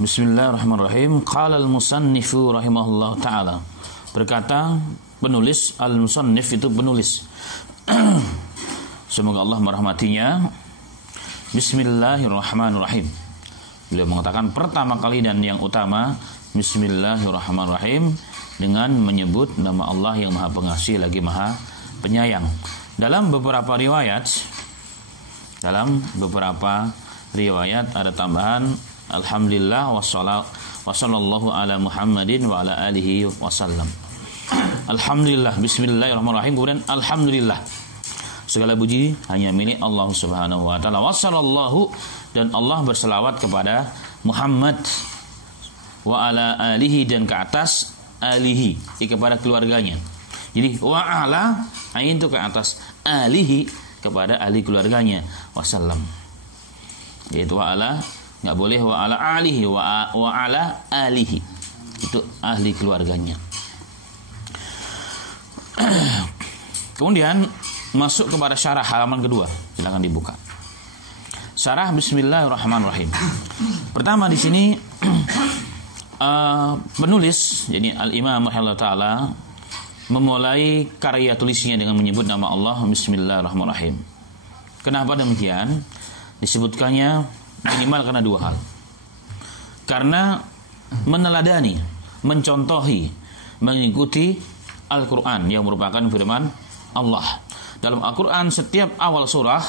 Bismillahirrahmanirrahim. Qala al-musannifu rahimahullah ta'ala. Berkata penulis, al-musannif itu penulis. Semoga Allah merahmatinya. Bismillahirrahmanirrahim. Beliau mengatakan pertama kali dan yang utama, Bismillahirrahmanirrahim, dengan menyebut nama Allah yang Maha Pengasih lagi Maha Penyayang. Dalam beberapa riwayat ada tambahan Alhamdulillah wassallallahu ala Muhammadin wa ala alihi wasallam. Alhamdulillah, Bismillahirrahmanirrahim, kemudian Alhamdulillah, segala puji hanya milik Allah Subhanahu wa taala. Wassallallahu, dan Allah berselawat kepada Muhammad, wa ala alihi, dan ke atas alihi, kepada keluarganya. Jadi wa ala, ain itu ke atas, alihi kepada ahli keluarganya, wasallam. Yaitu wa ala, enggak boleh wa ala alihi, wa ala alihi. Itu ahli keluarganya. Kemudian masuk kepada syarah halaman kedua. Silakan dibuka. Syarah Bismillahirrahmanirrahim. Pertama di sini penulis, jadi Al-Imam rahimahullah taala, memulai karya tulisnya dengan menyebut nama Allah Bismillahirrahmanirrahim. Kenapa demikian? Disebutkannya minimal karena dua hal. Karena meneladani, mencontohi, mengikuti Al-Quran yang merupakan firman Allah. Dalam Al-Quran setiap awal surah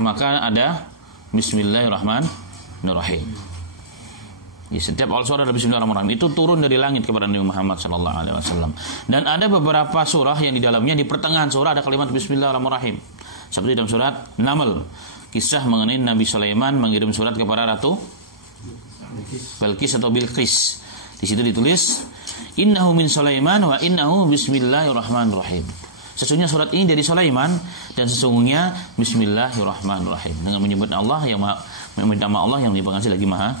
maka ada Bismillahirrahmanirrahim. Di setiap awal surah ada Bismillahirrahmanirrahim. Itu turun dari langit kepada Nabi Muhammad SAW. Dan ada beberapa surah yang di dalamnya di pertengahan surah ada kalimat Bismillahirrahmanirrahim. Seperti dalam surat Naml, kisah mengenai Nabi Sulaiman mengirim surat kepada Ratu Balqis atau Bilqis. Di situ ditulis Innahu min Sulaiman wa innahu Bismillahirrahmanirrahim. Sesungguhnya surat ini dari Sulaiman dan sesungguhnya Bismillahirrahmanirrahim, dengan menyebut Allah yang nama Allah yang dipengasih lagi Maha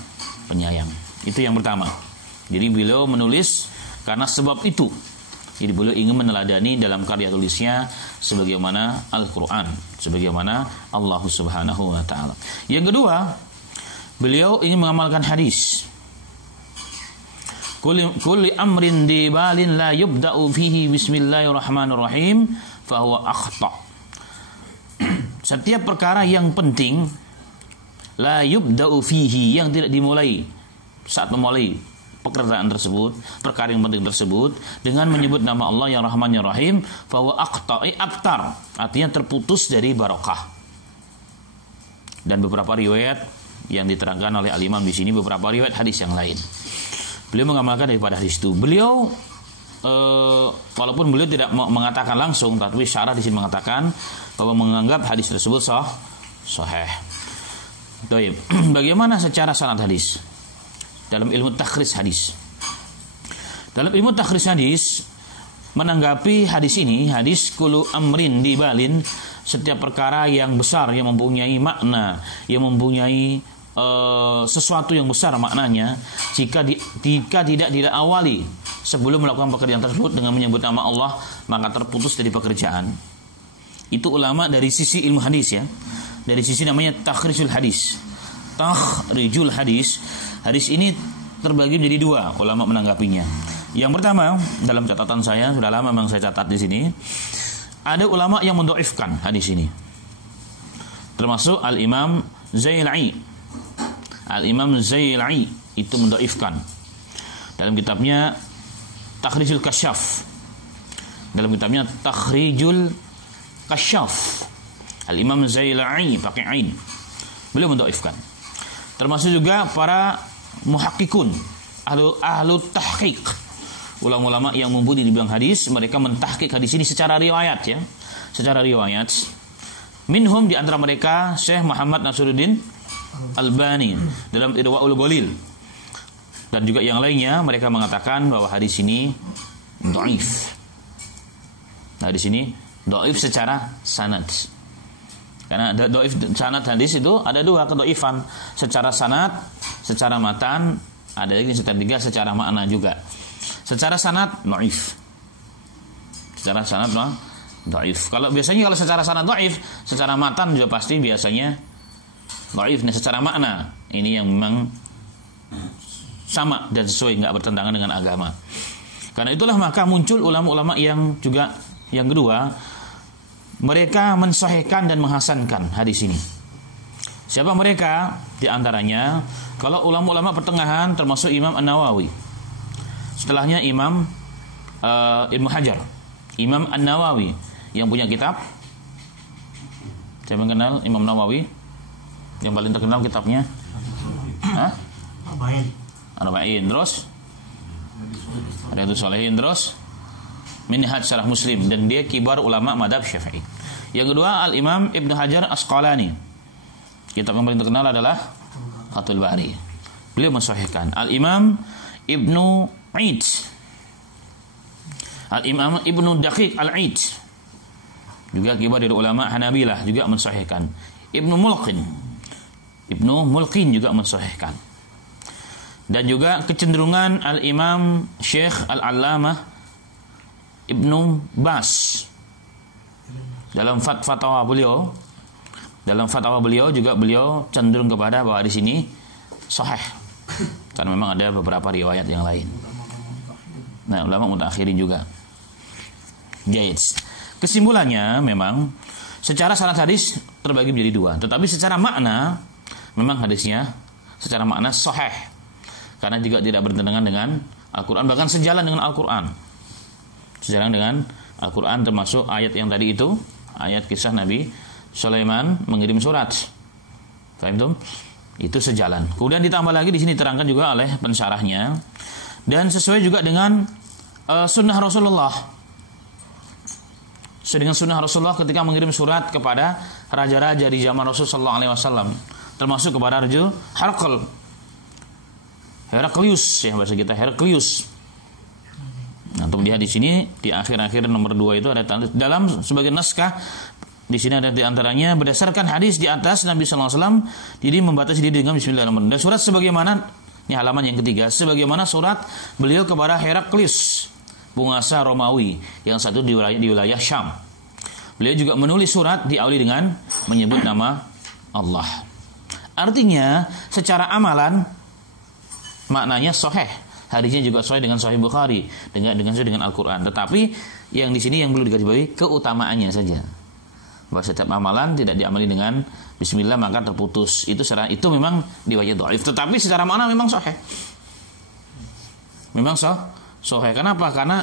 Penyayang. Itu yang pertama. Jadi beliau menulis karena sebab itu. Jadi beliau ingin meneladani dalam karya tulisnya sebagaimana Al-Quran, sebagaimana Allah Subhanahu wa ta'ala. Yang kedua, beliau ingin mengamalkan hadis. Kulli amrin dibalin la yubda'u fihi Bismillahirrahmanirrahim fahuwa akhta. Setiap perkara yang penting, la yubda'u fihi, yang tidak dimulai saat memulai pekerjaan tersebut, perkara yang penting tersebut dengan menyebut nama Allah yang Rahman yang Rahim, fahuwa akhta, abtar, artinya terputus dari barokah. Dan beberapa riwayat yang diterangkan oleh Al-Imam di sini, beberapa riwayat hadis yang lain. Beliau mengamalkan daripada hadis itu. Beliau walaupun beliau tidak mengatakan langsung, tapi syarah di sini mengatakan bahwa menganggap hadis tersebut sahih. Baik. Bagaimana secara sanad hadis? Dalam ilmu takhrij hadis. Dalam ilmu takhrij hadis menanggapi hadis ini, hadis kullu amrin dibalin, setiap perkara yang besar yang mempunyai makna, yang mempunyai sesuatu yang besar maknanya, jika tidak awali sebelum melakukan pekerjaan tersebut dengan menyebut nama Allah, maka terputus dari pekerjaan. Itu ulama dari sisi ilmu hadis ya. Dari sisi namanya takhrijul hadis. Takhrijul hadis. Hadis ini terbagi menjadi dua, ulama menanggapinya. Yang pertama, dalam catatan saya, sudah lama memang saya catat di sini, ada ulama yang mendhaifkan hadis ini. Termasuk Al-Imam Zailai. Al-Imam Zailai itu mendhaifkan dalam kitabnya Takhrijul Kasyaf. Dalam kitabnya Takhrijul Kasyaf, Al-Imam Zailai pakai ain, beliau mendhaifkan. Termasuk juga para muhakkikun, ahlu tahqiq, ulama-ulama yang mumpuni di bidang hadis, mereka mentahqiq hadis ini secara riwayat ya, secara riwayat. Minhum, di antara mereka Syekh Muhammad Nasiruddin Albani dalam Irwaul Ghalil, dan juga yang lainnya, mereka mengatakan bahwa hadis ini dhaif. Hadis ini dhaif secara sanad. Karena ada dhaif sanad hadis itu ada dua kedhaifan, secara sanad, secara matan, ada lagi secara tiga secara makna juga. Secara sanad dhaif. Secara sanad dhaif. Kalau secara sanad dhaif, secara matan juga pasti biasanya dhaif. Nah, secara makna ini yang memang sama dan sesuai, nggak bertentangan dengan agama. Karena itulah maka muncul ulama-ulama yang juga yang kedua, mereka mensahihkan dan menghasankan hadis ini. Siapa mereka? Di antaranya kalau ulama-ulama pertengahan termasuk Imam An-Nawawi. Setelahnya Imam Ibnu Hajar. Imam An-Nawawi yang punya kitab. Saya mengenal Imam Nawawi yang paling terkenal kitabnya Arba'in. Terus Riyadhus Shalihin, terus Minhaj Syarah Muslim, dan dia kibar ulama madhab Syafi'i. Yang kedua Al-Imam Ibnu Hajar Asqalani. Kitab yang paling terkenal adalah Fathul Bari. Beliau mensahihkan. Al-Imam Ibnu Aid, Al-Imam Ibnu Daqiq Al-Aid, juga kibar dari ulama Hanabilah, juga mensahihkan. Ibnu Mulqin juga mensahihkan. Dan juga kecenderungan Al-Imam Syekh Al-Allamah Ibnu Bas dalam fatwa beliau juga beliau cenderung kepada bahwa di sini sahih, karena memang ada beberapa riwayat yang lain. Nah, ulama mutaakhirin juga. Jaiz. Kesimpulannya memang secara sanad hadis terbagi menjadi dua, tetapi secara makna memang hadisnya secara makna sahih, karena juga tidak bertentangan dengan Al-Quran, bahkan sejalan dengan Al-Quran. Sejalan dengan Al-Quran, termasuk ayat yang tadi itu, ayat kisah Nabi Sulaiman mengirim surat. Paham? Itu sejalan. Kemudian ditambah lagi di sini terangkan juga oleh pensyarahnya, dan sesuai juga dengan sunnah Rasulullah. Sesuai dengan sunnah Rasulullah ketika mengirim surat kepada raja-raja di zaman Rasulullah SAW, termasuk kepada Raja Heraklius, ya bahasa kita Heraklius. Nah, untuk lihat di sini di akhir-akhir nomor 2 itu ada dalam sebagai naskah. Di sini ada di antaranya berdasarkan hadis di atas Nabi sallallahu alaihi wasallam jadi membatasi diri dengan bismillahirrahmanirrahim. Dan surat sebagaimana, ini halaman yang ketiga, sebagaimana surat beliau kepada Heraklius, penguasa Romawi yang satu di wilayah Syam. Beliau juga menulis surat diawali dengan menyebut nama Allah. Artinya secara amalan maknanya sahih, hadisnya juga sesuai dengan Sahih Bukhari, dengan sesuai dengan Al-Quran. Tetapi yang di sini yang perlu digarisbawahi keutamaannya saja, bahwa setiap amalan tidak diamali dengan Bismillah maka terputus. Itu memang riwayat dhaif, tetapi secara makna memang sahih. Memang sahih. Kenapa? Karena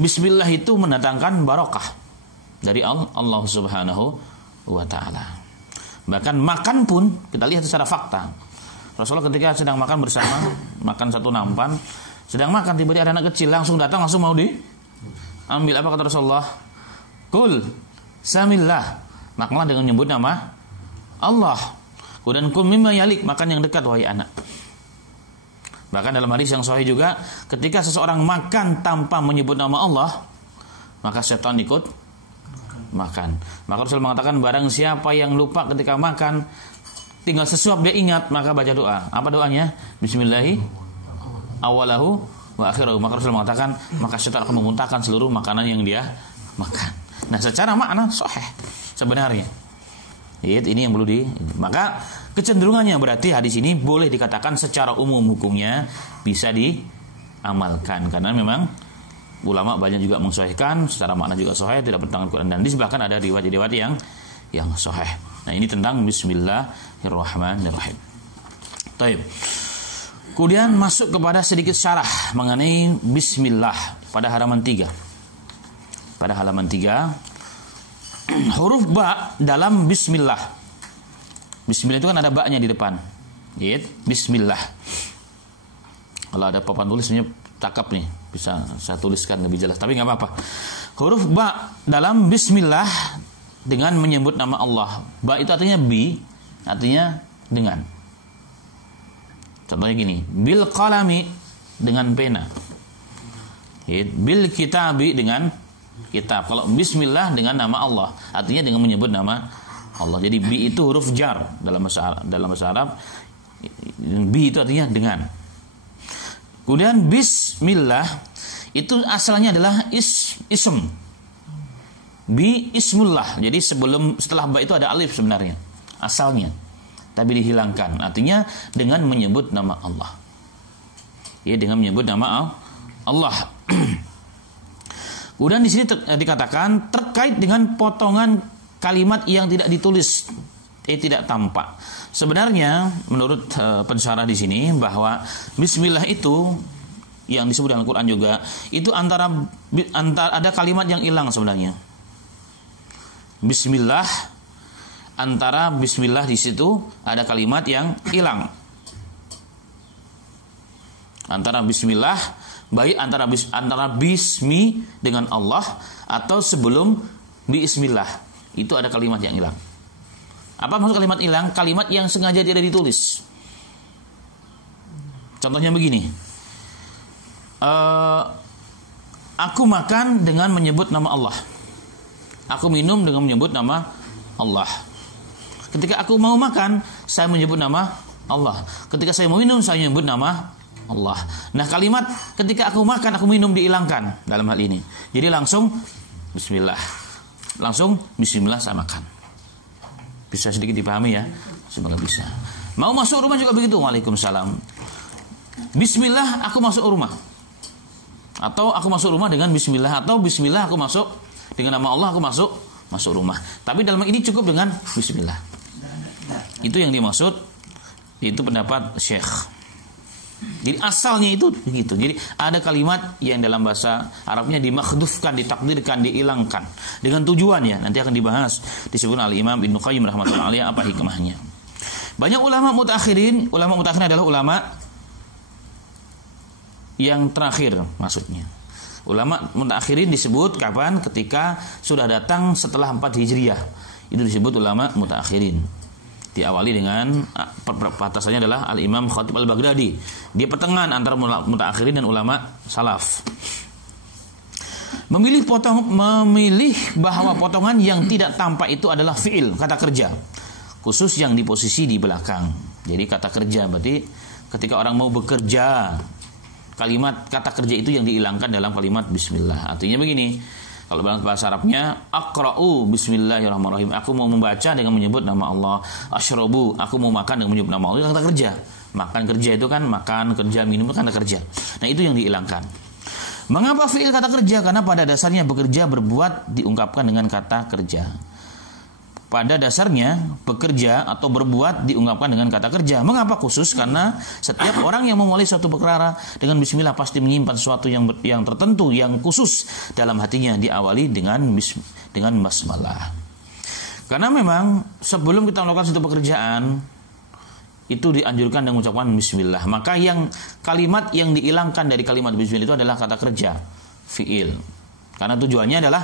Bismillah itu mendatangkan barokah dari Allah Subhanahu wa Ta'ala. Bahkan makan pun kita lihat secara fakta. Rasulullah ketika sedang makan bersama, makan satu nampan, sedang makan tiba-tiba ada anak kecil langsung datang, langsung mau diambil. Apa kata Rasulullah? Kul samillah, makanlah dengan menyebut nama Allah. Kemudian kul mimma yalik, makan yang dekat wahai anak. Bahkan dalam hadis yang sahih juga, ketika seseorang makan tanpa menyebut nama Allah, maka setan ikut makan. Maka Rasul mengatakan barang siapa yang lupa ketika makan, tinggal sesuap dia ingat, maka baca doa. Apa doanya? Bismillahi awalahu wa akhirahu. Maka Rasul mengatakan maka syaitan akan memuntahkan seluruh makanan yang dia makan. Nah, secara makna sahih sebenarnya. Ini yang perlu maka kecenderungannya berarti hadis ini boleh dikatakan secara umum hukumnya bisa diamalkan, karena memang ulama banyak juga mensahihkan, secara makna juga sahih, tidak bertentangan Quran dan hadis, bahkan ada riwayat-riwayat yang sahih. Nah, ini tentang Bismillahirrahmanirrahim. Baik. Kemudian masuk kepada sedikit syarah mengenai Bismillah pada halaman 3. Pada halaman 3, huruf ba dalam Bismillah. Bismillah itu kan ada ba-nya di depan. Bismillah. Kalau ada papan tulisnya cakep nih, bisa saya tuliskan lebih jelas, tapi nggak apa-apa. Huruf ba dalam Bismillah dengan menyebut nama Allah. Ba itu artinya artinya dengan. Contohnya gini, bil qalami dengan pena, bil kitabi dengan kitab. Kalau Bismillah dengan nama Allah, artinya dengan menyebut nama Allah. Jadi bi itu huruf jar dalam bahasa Arab. Bi itu artinya dengan. Kemudian Bismillah itu asalnya adalah ism. Bi ismullah. Jadi setelah ba itu ada alif sebenarnya asalnya. tapi dihilangkan. Artinya dengan menyebut nama Allah. Ya, dengan menyebut nama Allah. Kemudian di sini dikatakan terkait dengan potongan kalimat yang tidak ditulis, tidak tampak. Sebenarnya menurut pensyarah di sini bahwa bismillah itu yang disebut dalam Al-Quran juga itu antara ada kalimat yang hilang sebenarnya. Bismillah, antara bismillah di situ ada kalimat yang hilang. Antara bismillah, baik antara bismi dengan Allah atau sebelum bismillah, itu ada kalimat yang hilang. Apa maksud kalimat hilang? Kalimat yang sengaja tidak ditulis. Contohnya begini. Aku makan dengan menyebut nama Allah. Aku minum dengan menyebut nama Allah. Ketika aku mau makan, saya menyebut nama Allah. Ketika saya mau minum, saya menyebut nama Allah. Nah, kalimat ketika aku makan, aku minum dihilangkan dalam hal ini. Jadi langsung bismillah. Langsung bismillah saya makan. Bisa sedikit dipahami ya? Semoga bisa. Mau masuk rumah juga begitu. Waalaikumsalam. Bismillah aku masuk rumah. Atau aku masuk rumah dengan bismillah. Atau bismillah aku masuk dengan nama Allah, aku masuk rumah. Tapi dalam ini cukup dengan bismillah. Itu yang dimaksud. Itu pendapat Syekh. Jadi asalnya itu begitu. Jadi ada kalimat yang dalam bahasa Arabnya dimakhdufkan, ditakdirkan, dihilangkan dengan tujuannya. Nanti akan dibahas disebut oleh Imam Ibnu Qayyim rahmatullahi alaihi apa hikmahnya. Banyak ulama mutakhirin adalah ulama yang terakhir maksudnya. Ulama mutakhirin disebut kapan? Ketika sudah datang setelah 4 Hijriah. Itu disebut ulama mutakhirin. Diawali dengan batasannya adalah Al-Imam Khatib Al-Baghdadi. Dia pertengahan antara mutakhirin dan ulama salaf. Memilih bahwa potongan yang tidak tampak itu adalah fi'il, kata kerja. Khusus yang di posisi di belakang. Jadi kata kerja berarti ketika orang mau bekerja, kalimat kata kerja itu yang dihilangkan dalam kalimat bismillah. Artinya begini, kalau bahasa Arabnya aqra'u bismillahirrahmanirrahim, aku mau membaca dengan menyebut nama Allah. Asyrabu, aku mau makan dengan menyebut nama Allah. Itu kata kerja. Makan kerja itu kan makan, kerja, minum itu kan kata kerja. Nah, itu yang dihilangkan. Mengapa fi'il kata kerja? Karena pada dasarnya bekerja, berbuat diungkapkan dengan kata kerja. Pada dasarnya bekerja atau berbuat diungkapkan dengan kata kerja. Mengapa khusus? Karena setiap orang yang memulai suatu perkara dengan bismillah pasti menyimpan sesuatu yang tertentu, yang khusus dalam hatinya, diawali dengan basmalah. Karena memang sebelum kita melakukan suatu pekerjaan itu dianjurkan dengan mengucapkan bismillah. Maka yang kalimat yang dihilangkan dari kalimat bismillah itu adalah kata kerja, fi'il. Karena tujuannya adalah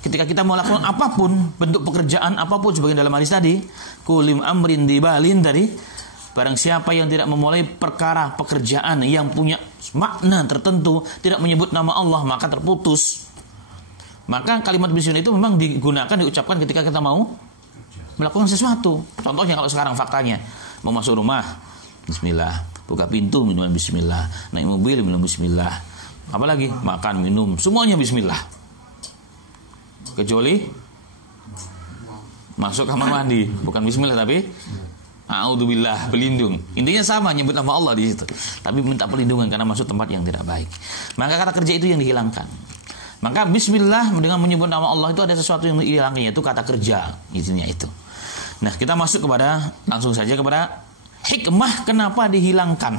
ketika kita melakukan apapun, bentuk pekerjaan apapun, sebagian dalam hadis tadi, kulim amrin dibalin tadi, barang siapa yang tidak memulai perkara pekerjaan yang punya makna tertentu, tidak menyebut nama Allah, maka terputus. Maka kalimat bismillah itu memang digunakan, diucapkan ketika kita mau melakukan sesuatu. Contohnya kalau sekarang faktanya, mau masuk rumah, bismillah, buka pintu, minum bismillah, naik mobil, minum bismillah, apalagi makan, minum, semuanya bismillah. Kecuali masuk kamar mandi, bukan bismillah tapi a'udzubillah, berlindung. Intinya sama, nyebut nama Allah di situ, tapi minta perlindungan karena masuk tempat yang tidak baik. Maka kata kerja itu yang dihilangkan. Maka bismillah dengan menyebut nama Allah itu ada sesuatu yang dihilangkan, yaitu kata kerja, intinya itu. Nah, kita masuk langsung saja kepada hikmah kenapa dihilangkan.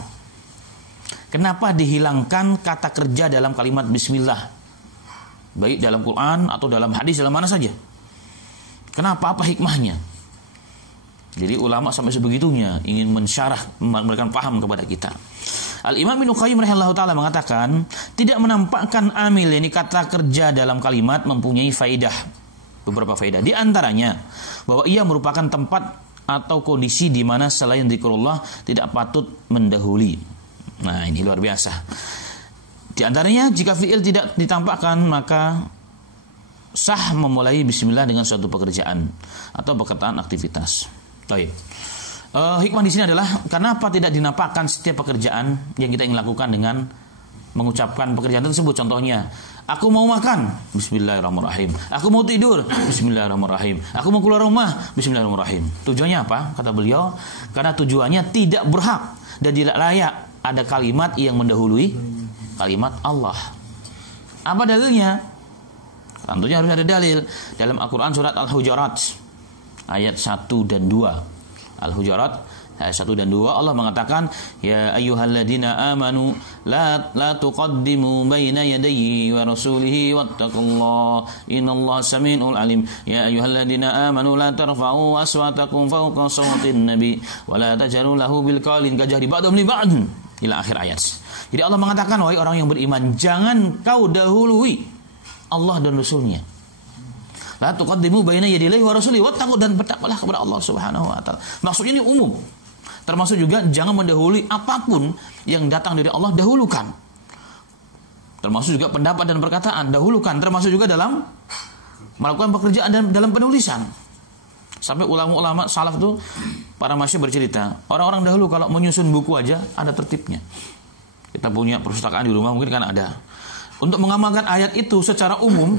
Kenapa dihilangkan kata kerja dalam kalimat bismillah? Baik dalam Quran atau dalam hadis, dalam mana saja. Kenapa? Apa hikmahnya? Jadi ulama sampai sebegitunya ingin mensyarah, memberikan paham kepada kita. Al-Imam Ibnu Qayyim rahimahullah ta'ala mengatakan, tidak menampakkan amil, ini kata kerja dalam kalimat mempunyai faidah. Beberapa faidah. Di antaranya bahwa ia merupakan tempat atau kondisi di mana selain zikrullah tidak patut mendahului. Nah, ini luar biasa. Di antaranya jika fi'il tidak ditampakkan, maka sah memulai bismillah dengan suatu pekerjaan atau pekerjaan aktivitas. Baik. Hikmah di sini adalah kenapa tidak dinampakkan setiap pekerjaan yang kita ingin lakukan dengan mengucapkan pekerjaan tersebut. Contohnya Aku mau makan, bismillahirrahmanirrahim. Aku mau tidur, bismillahirrahmanirrahim. Aku mau keluar rumah, bismillahirrahmanirrahim. Tujuannya apa? Kata beliau, karena tujuannya tidak berhak dan tidak layak ada kalimat yang mendahului kalimat Allah. Apa dalilnya? Tentunya harus ada dalil. Dalam Al-Quran surat Al-Hujurat ayat 1 dan 2. Al-Hujurat ayat 1 dan 2 Allah mengatakan, ya ayyuhalladzina amanu la tuqaddimu baina yadayhi wa rasulihi wattaqullaha innallaha samii'un alim. Ya ayyuhalladzina amanu la tarfa'u aswatakum fawqa sawtin nabi wa la tajharu lahu bil qawli kajahri ba'dhum li ba'd ila akhir ayat. Jadi Allah mengatakan, wahai orang yang beriman, jangan kau dahului Allah dan Rasulnya. La tuqaddimu baina yadayi wa rasulihi wattaqu, dan bertakwalah kepada Allah Subhanahu wa taala. Maksudnya ini umum. Termasuk juga jangan mendahului apapun yang datang dari Allah, dahulukan. Termasuk juga pendapat dan perkataan, dahulukan. Termasuk juga dalam melakukan pekerjaan dan dalam penulisan. Sampai ulama-ulama salaf itu, para masyhur bercerita, orang-orang dahulu kalau menyusun buku aja ada tertibnya. Kita punya perpustakaan di rumah mungkin kan ada. Untuk mengamalkan ayat itu secara umum,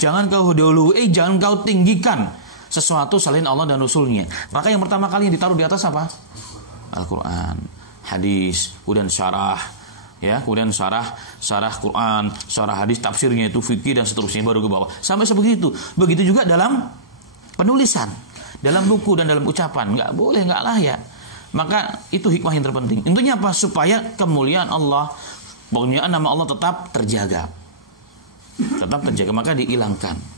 jangan kau dahului, jangan kau tinggikan sesuatu selain Allah dan Rasulnya. Maka yang pertama kali yang ditaruh di atas apa? Al-Quran, hadis, kemudian syarah, ya, kemudian syarah Quran, syarah hadis, tafsirnya itu fikih dan seterusnya, baru ke bawah. Sampai sebegitu. Begitu juga dalam penulisan, dalam buku dan dalam ucapan, nggak boleh, nggak layak. Maka itu hikmah yang terpenting. Intinya apa? Supaya kemuliaan Allah, kemuliaan nama Allah tetap terjaga, maka dihilangkan.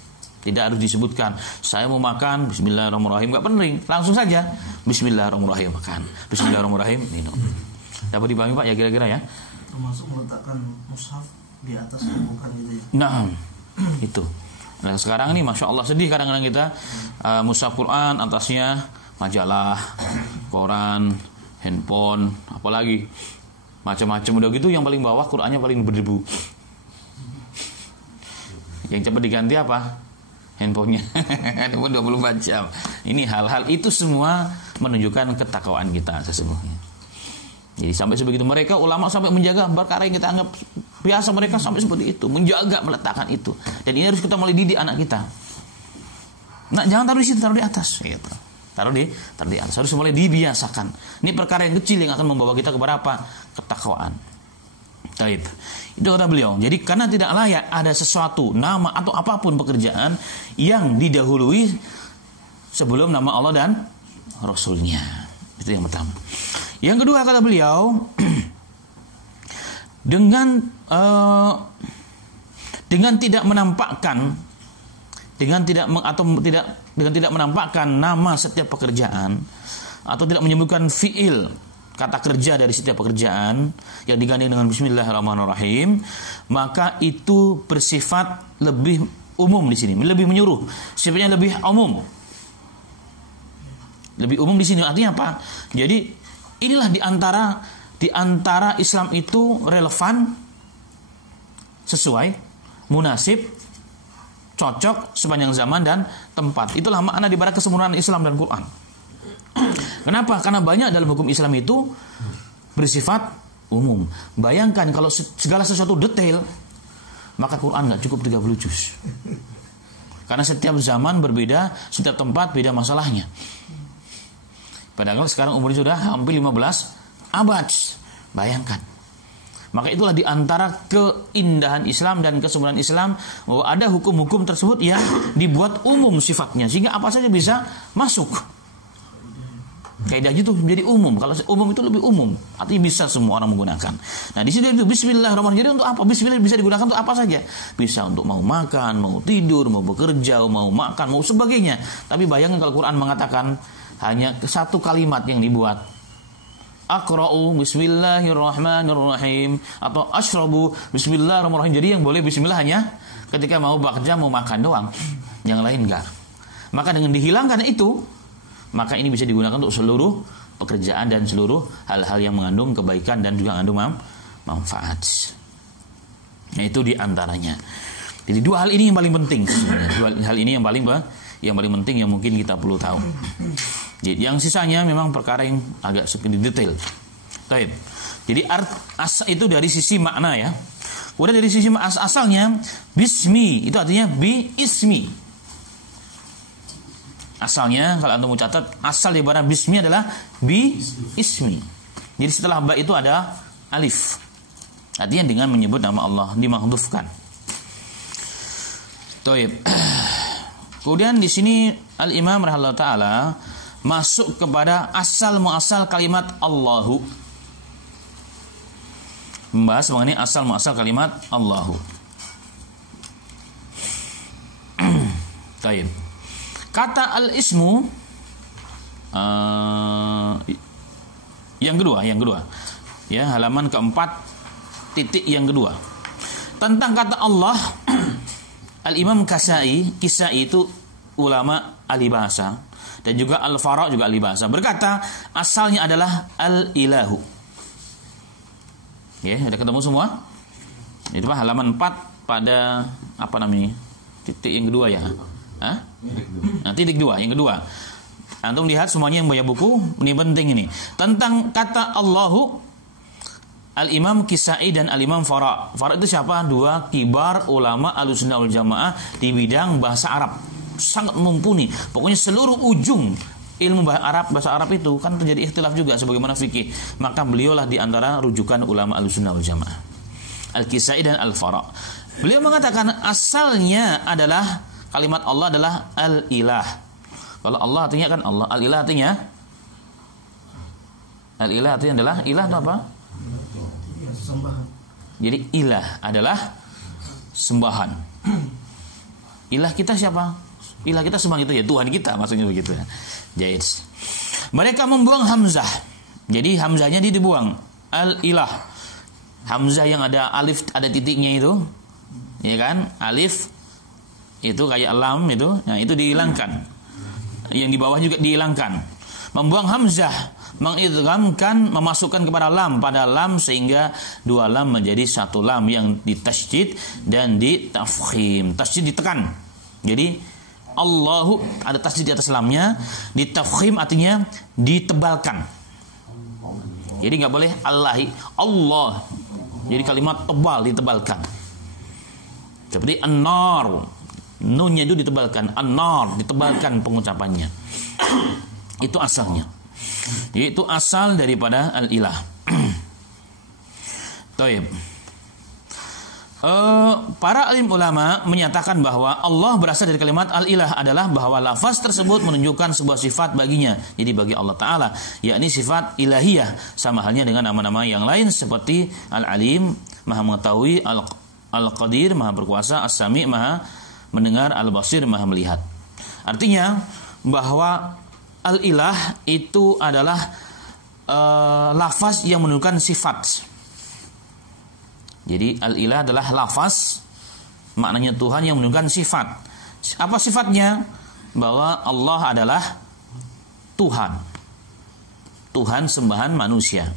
Tidak harus disebutkan, saya mau makan, bismillahirrahmanirrahim, gak penting, langsung saja bismillahirrahmanirrahim, makan, bismillahirrahmanirrahim, minum. Dapat dipahami Pak ya kira-kira ya? Termasuk meletakkan mushaf di atas tumpukan itu ya? Nah, itu. Nah sekarang ini Masya Allah sedih kadang-kadang kita, mushaf Quran, atasnya majalah, koran, handphone, apalagi macam-macam udah gitu, yang paling bawah Qurannya paling berdebu. Yang cepat diganti apa? Handphonenya. Handphone 24 jam. Ini hal-hal itu semua menunjukkan ketakwaan kita sesungguhnya. Jadi sampai sebegitu mereka ulama sampai menjaga perkara yang kita anggap biasa, mereka sampai seperti itu, menjaga, meletakkan itu. Dan ini harus kita mulai didik anak kita. Nah, jangan taruh di situ, taruh di atas gitu. Taruh di atas. Harus mulai dibiasakan. Ini perkara yang kecil yang akan membawa kita kepada apa? Ketakwaan. Baik. Itu kata beliau. Jadi karena tidak layak ada sesuatu, nama atau apapun pekerjaan yang didahului sebelum nama Allah dan Rasulnya. Itu yang pertama. Yang kedua kata beliau, dengan tidak menampakkan, dengan tidak menampakkan nama setiap pekerjaan atau tidak menyebutkan fiil, kata kerja dari setiap pekerjaan yang digandeng dengan bismillahirrahmanirrahim, maka itu bersifat lebih umum di sini, lebih menyuruh, sifatnya lebih umum. Lebih umum di sini artinya apa? Jadi inilah di antara Islam itu relevan, sesuai, munasib, cocok sepanjang zaman dan tempat. Itulah makna di balik kesempurnaan Islam dan Quran. Kenapa? Karena banyak dalam hukum Islam itu bersifat umum. Bayangkan kalau segala sesuatu detail, maka Quran nggak cukup 30 juz. Karena setiap zaman berbeda, setiap tempat beda masalahnya. Padahal sekarang umurnya sudah hampir 15 abad. Bayangkan. Maka itulah di antara keindahan Islam dan kesempurnaan Islam, bahwa ada hukum-hukum tersebut yang dibuat umum sifatnya, sehingga apa saja bisa masuk. Kaidah itu menjadi umum. Kalau umum itu lebih umum, artinya bisa semua orang menggunakan. Nah di sini itu bismillahirrahmanirrahim. Jadi untuk apa? Bismillah bisa digunakan untuk apa saja. Bisa untuk mau makan, mau tidur, mau bekerja, mau makan, mau sebagainya. Tapi bayangkan kalau Quran mengatakan hanya satu kalimat yang dibuat, Aqra'u bismillahirrahmanirrahim, atau Ashrabu bismillahirrahmanirrahim. Jadi yang boleh bismillah hanya ketika mau bekerja, mau makan doang, yang lain enggak. Maka dengan dihilangkan itu, maka ini bisa digunakan untuk seluruh pekerjaan dan seluruh hal-hal yang mengandung kebaikan dan juga mengandung manfaat. Nah itu diantaranya. Jadi dua hal ini yang paling penting. Dua hal ini yang paling penting yang mungkin kita perlu tahu. Jadi yang sisanya memang perkara yang agak sedikit detail. Baik. Jadi itu dari sisi makna ya. Kemudian dari sisi asalnya bismi itu artinya bi ismi. Asalnya kalau antum mau catat, asal daripada bismi adalah bi ismi. Jadi setelah ba itu ada alif. Artinya dengan menyebut nama Allah, dimahdhufkan. Baik. Kemudian di sini Al-Imam rahimahullah taala masuk kepada asal muasal kalimat Allahu. Membahas mengenai asal muasal kalimat Allahu. Baik. Kata al-ismu yang kedua. Ya, halaman keempat titik yang kedua. Tentang kata Allah, Al-Imam Kisai itu ulama ahli bahasa dan juga Al-Fara juga ahli bahasa. Berkata, asalnya adalah al-ilahu. Ya, sudah ketemu semua? Itu Pak halaman 4 pada apa namanya? Titik yang kedua ya. Hah? Nah, titik 2 yang kedua. Antum lihat semuanya yang punya buku, ini penting ini. Tentang kata Allahu, Al-Imam Kisai dan Al-Imam Fara. Fara itu siapa? Dua kibar ulama Ahlussunnah wal Jamaah di bidang bahasa Arab. Sangat mumpuni. Pokoknya seluruh ujung ilmu bahasa Arab itu kan terjadi ikhtilaf juga sebagaimana fikih. Maka beliaulah di antara rujukan ulama Ahlussunnah wal Jamaah. Al-Kisai dan Al-Fara. Beliau mengatakan asalnya adalah kalimat Allah adalah al-ilah. Kalau Allah artinya kan Allah, al-ilah artinya adalah ilah itu apa? Sembahan. Jadi ilah adalah sembahan. Ilah kita siapa? Ilah kita sembahan itu ya Tuhan kita, maksudnya begitu. Jadi mereka membuang hamzah. Jadi hamzahnya dibuang. Al-ilah. Hamzah yang ada alif ada titiknya itu, ya kan? Alif itu kayak lam itu, nah itu dihilangkan. Yang di bawah juga dihilangkan. Membuang hamzah, mengidghamkan, memasukkan kepada lam pada lam sehingga dua lam menjadi satu lam yang ditasydid dan ditafkhim. Tasydid ditekan. Jadi Allahu ada tasydid di atas lamnya, ditafkhim artinya ditebalkan. Jadi nggak boleh Allahi, Allah. Jadi kalimat tebal ditebalkan. Seperti an-nar. Nunnya itu ditebalkan, an-nar ditebalkan pengucapannya. Itu asalnya. Jadi itu asal daripada al-ilah. Taib. Para alim ulama menyatakan bahwa Allah berasal dari kalimat al-ilah adalah bahwa lafaz tersebut menunjukkan sebuah sifat baginya. Jadi bagi Allah Ta'ala, yakni sifat ilahiyah. Sama halnya dengan nama-nama yang lain seperti al-alim, maha mengetahui, al-qadir, maha berkuasa, as-sami, maha mendengar, al-basir, maha melihat. Artinya bahwa al-ilah itu adalah lafaz yang menunjukkan sifat. Jadi al-ilah adalah lafaz, maknanya Tuhan yang menunjukkan sifat. Apa sifatnya? Bahwa Allah adalah Tuhan. Tuhan sembahan manusia.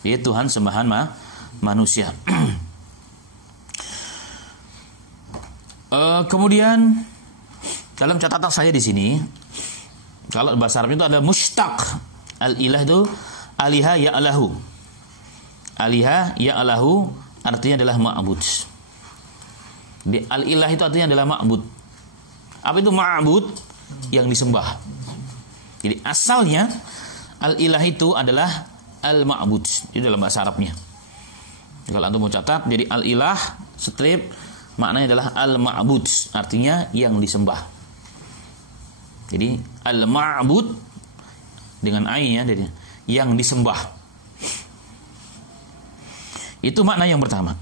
Jadi Tuhan sembahan manusia. Kemudian dalam catatan saya di sini, kalau bahasa Arab itu ada mushtaq. Al-ilah itu aliha ya'lahu. Aliha ya'lahu artinya adalah ma'bud. Di al-ilah itu artinya adalah ma'bud. Apa itu ma'bud? Yang disembah. Jadi asalnya al-ilah itu adalah al-ma'bud. Itu dalam bahasa Arabnya. Kalau antum mau catat, jadi al-ilah strip maknanya adalah al-ma'bud, artinya yang disembah. Jadi al-ma'bud dengan ain ya, jadi yang disembah. Itu makna yang pertama.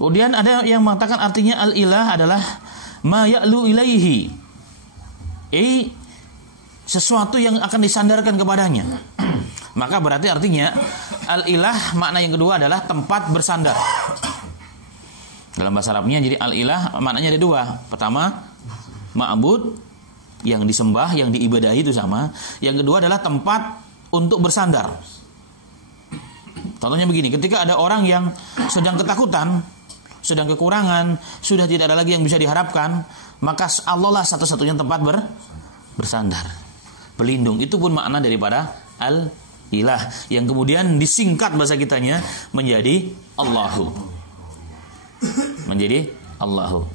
Kemudian ada yang mengatakan artinya al-ilah adalah ma ya'lu ilaihi. Sesuatu yang akan disandarkan kepadanya. Maka berarti artinya al-ilah makna yang kedua adalah tempat bersandar. Dalam bahasa Arabnya jadi al-ilah maknanya ada dua. Pertama ma'bud yang disembah, yang diibadahi itu sama. Yang kedua adalah tempat untuk bersandar. Contohnya begini, ketika ada orang yang sedang ketakutan, sedang kekurangan, sudah tidak ada lagi yang bisa diharapkan, maka Allah lah satu-satunya tempat bersandar, berlindung. Itu pun makna daripada ilah, yang kemudian disingkat bahasa kitanya menjadi Allahu. Menjadi Allahu.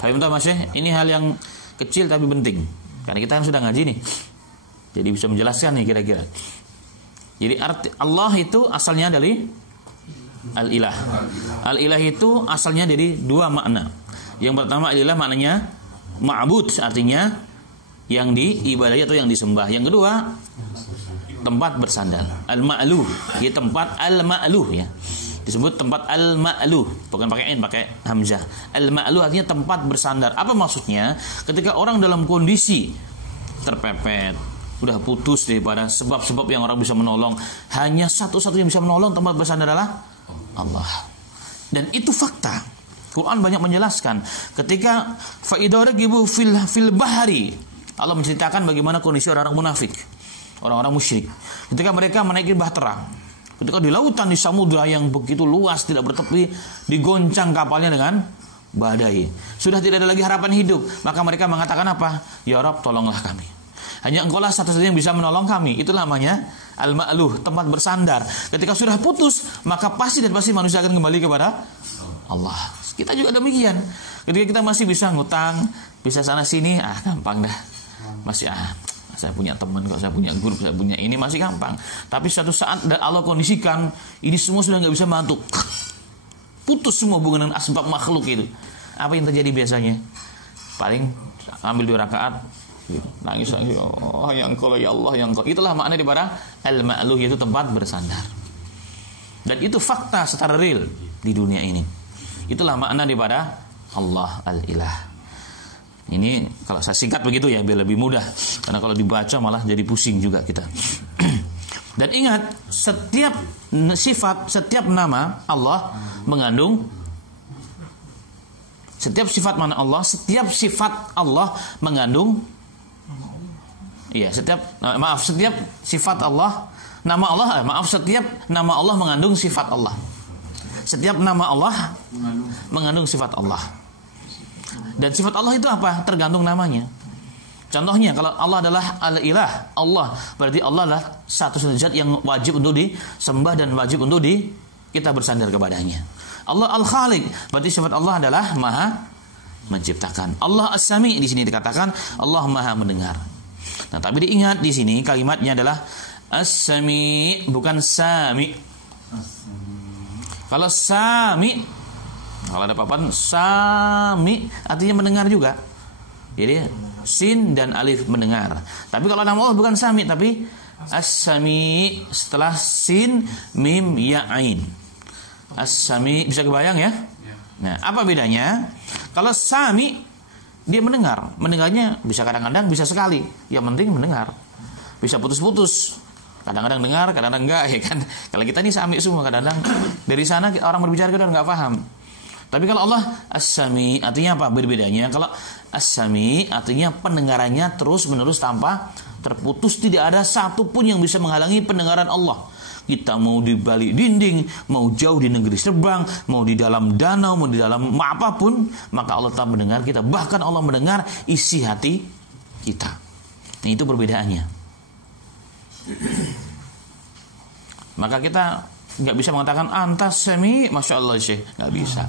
Paham tak Mas? Ini hal yang kecil tapi penting. Karena kita kan sudah ngaji nih. Jadi bisa menjelaskan nih kira-kira. Jadi arti Allah itu asalnya dari al-ilah. Al-ilah itu asalnya dari dua makna. Yang pertama al-ilah maknanya ma'bud, artinya yang diibadahi atau yang disembah. Yang kedua tempat bersandar. Al-ma'luh, ya tempat al-ma'luh ya. Disebut tempat al-ma'luh, bukan pakai in, pakai hamzah. Al-ma'luh artinya tempat bersandar. Apa maksudnya? Ketika orang dalam kondisi terpepet, udah putus daripada sebab-sebab yang orang bisa menolong, hanya satu-satunya yang bisa menolong tempat bersandar adalah Allah. Dan itu fakta. Quran banyak menjelaskan. Ketika fa'idaragibu fil bahari, Allah menceritakan bagaimana kondisi orang-orang munafik, orang-orang musyrik. Ketika mereka menaiki bahtera, ketika di lautan, di samudra yang begitu luas tidak bertepi, digoncang kapalnya dengan badai. Sudah tidak ada lagi harapan hidup. Maka mereka mengatakan apa? Ya Rabb, tolonglah kami. Hanya Engkau lah satu-satunya yang bisa menolong kami. Itu namanya al-ma'luh, tempat bersandar. Ketika sudah putus, maka pasti manusia akan kembali kepada Allah. Kita juga demikian. Ketika kita masih bisa ngutang, bisa sana sini, gampang dah. Masih saya punya teman kok, saya punya grup, saya punya ini, masih gampang. Tapi suatu saat Allah kondisikan ini semua sudah nggak bisa mantuk, putus semua hubungan dengan asbab makhluk itu. Apa yang terjadi biasanya? Paling ambil 2 rakaat, nangis, oh yang Engkau ya Allah, yang Engkau. Itulah makna daripada al-ma'luh, yaitu tempat bersandar. Dan itu fakta secara real di dunia ini. Itulah makna daripada Allah al-ilah. Ini kalau saya singkat begitu ya, biar lebih mudah. Karena kalau dibaca malah jadi pusing juga kita. Dan ingat, setiap sifat, setiap nama Allah mengandung, setiap sifat mana Allah, setiap sifat Allah mengandung, setiap sifat Allah, nama Allah, setiap nama Allah mengandung sifat Allah. Setiap nama Allah mengandung sifat Allah. Dan sifat Allah itu apa? Tergantung namanya. Contohnya, kalau Allah adalah al-ilah, Allah, berarti Allah adalah satu zat yang wajib untuk disembah dan wajib untuk kita bersandar kepadanya. Allah al-khaliq, berarti sifat Allah adalah maha menciptakan. Allah as-sami, di sini dikatakan Allah maha mendengar. Nah, tapi diingat di sini kalimatnya adalah as-sami, bukan sami. Kalau sami, kalau ada papan sami artinya mendengar juga. Jadi sin dan alif mendengar. Tapi kalau nama Allah bukan sami, tapi as-sami setelah sin mim ya ain. As-sami, bisa kebayang ya? Nah, apa bedanya? Kalau sami dia mendengar. Mendengarnya bisa kadang-kadang, bisa sekali. Yang penting mendengar. Bisa putus-putus. Kadang-kadang dengar, kadang-kadang enggak, ya kan? Kalau kita ini sami semua, kadang-kadang dari sana orang berbicara kita enggak paham. Tapi kalau Allah as-sami artinya apa? Berbedanya. Kalau as-sami artinya pendengarannya terus-menerus tanpa terputus, tidak ada satupun yang bisa menghalangi pendengaran Allah. Kita mau di balik dinding, mau jauh di negeri seberang, mau di dalam danau, mau di dalam apapun, maka Allah tetap mendengar kita. Bahkan Allah mendengar isi hati kita. Nah, itu perbedaannya. Maka kita nggak bisa mengatakan antas sami, masya Allah syekh, nggak bisa.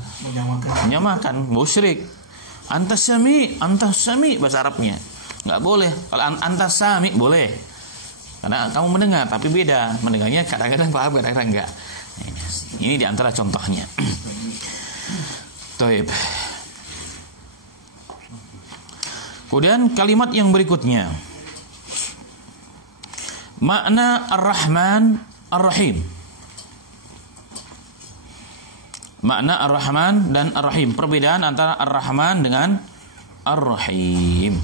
Menyamakan, musyrik. Antas sami bahasa Arabnya nggak boleh. Kalau antas sami boleh, karena kamu mendengar, tapi beda. Mendengarnya kadang-kadang paham, kadang-kadang enggak. Ini diantara contohnya. Taib. Kemudian kalimat yang berikutnya, makna Ar-Rahman Ar-Rahim. Makna Ar-Rahman dan Ar-Rahim. Perbedaan antara Ar-Rahman dengan Ar-Rahim.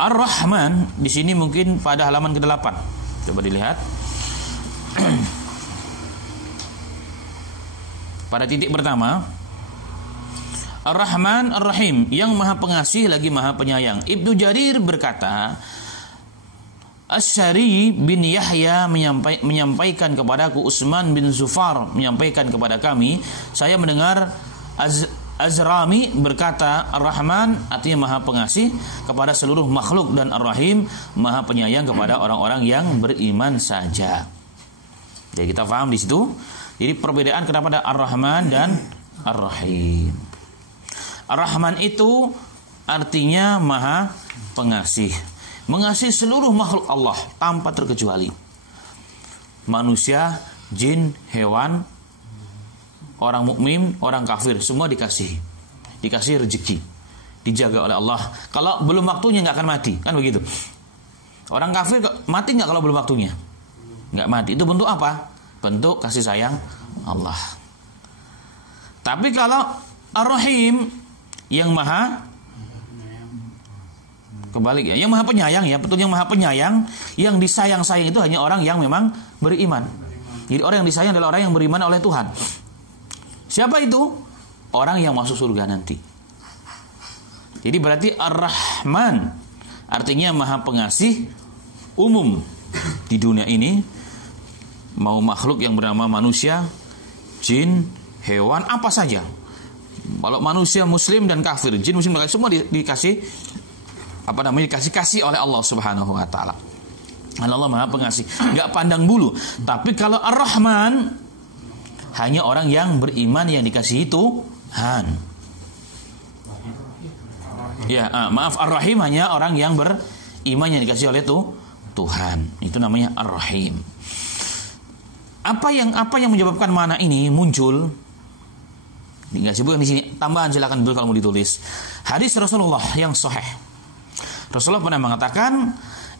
Ar-Rahman di sini mungkin pada halaman ke-8. Coba dilihat. Pada titik pertama, Ar-Rahman Ar-Rahim, yang Maha Pengasih lagi Maha Penyayang. Ibnu Jarir berkata, Asy-Syari bin Yahya menyampaikan kepadaku, Utsman bin Zufar menyampaikan kepada kami, saya mendengar Az-Zarami berkata, Ar-Rahman artinya Maha Pengasih kepada seluruh makhluk, dan Ar-Rahim Maha Penyayang kepada orang-orang yang beriman saja. Jadi kita paham di situ. Jadi perbedaan kenapa ada Ar-Rahman dan Ar-Rahim. Ar-Rahman itu artinya Maha Pengasih, mengasihi seluruh makhluk Allah tanpa terkecuali. Manusia, jin, hewan, orang mukmin, orang kafir, semua dikasih rezeki, dijaga oleh Allah. Kalau belum waktunya nggak akan mati, kan begitu. Orang kafir mati nggak kalau belum waktunya? Nggak mati. Itu bentuk apa? Bentuk kasih sayang Allah. Tapi kalau Ar-Rahim yang Maha kebalik ya, yang Maha Penyayang ya, betul, yang Maha Penyayang, yang disayang-sayang itu hanya orang yang memang beriman. Jadi orang yang disayang adalah orang yang beriman oleh Tuhan. Siapa itu? Orang yang masuk surga nanti. Jadi berarti Ar-Rahman artinya Maha Pengasih umum di dunia ini, mau makhluk yang bernama manusia, jin, hewan, apa saja. Kalau manusia muslim dan kafir, jin muslim dan kafir, semua dikasih dikasih oleh Allah Subhanahu wa taala. Allah Maha Pengasih, enggak pandang bulu. Tapi kalau Ar-Rahman hanya orang yang beriman yang dikasihi Tuhan. Ya, maaf, Ar-Rahim hanya orang yang beriman yang dikasihi oleh Tuhan. Itu namanya Ar-Rahim. Apa yang menyebabkan makna ini muncul? Enggak sebutkan di sini. Tambahan silakan dulu kalau mau ditulis. Hadis Rasulullah yang sahih. Rasulullah pernah mengatakan,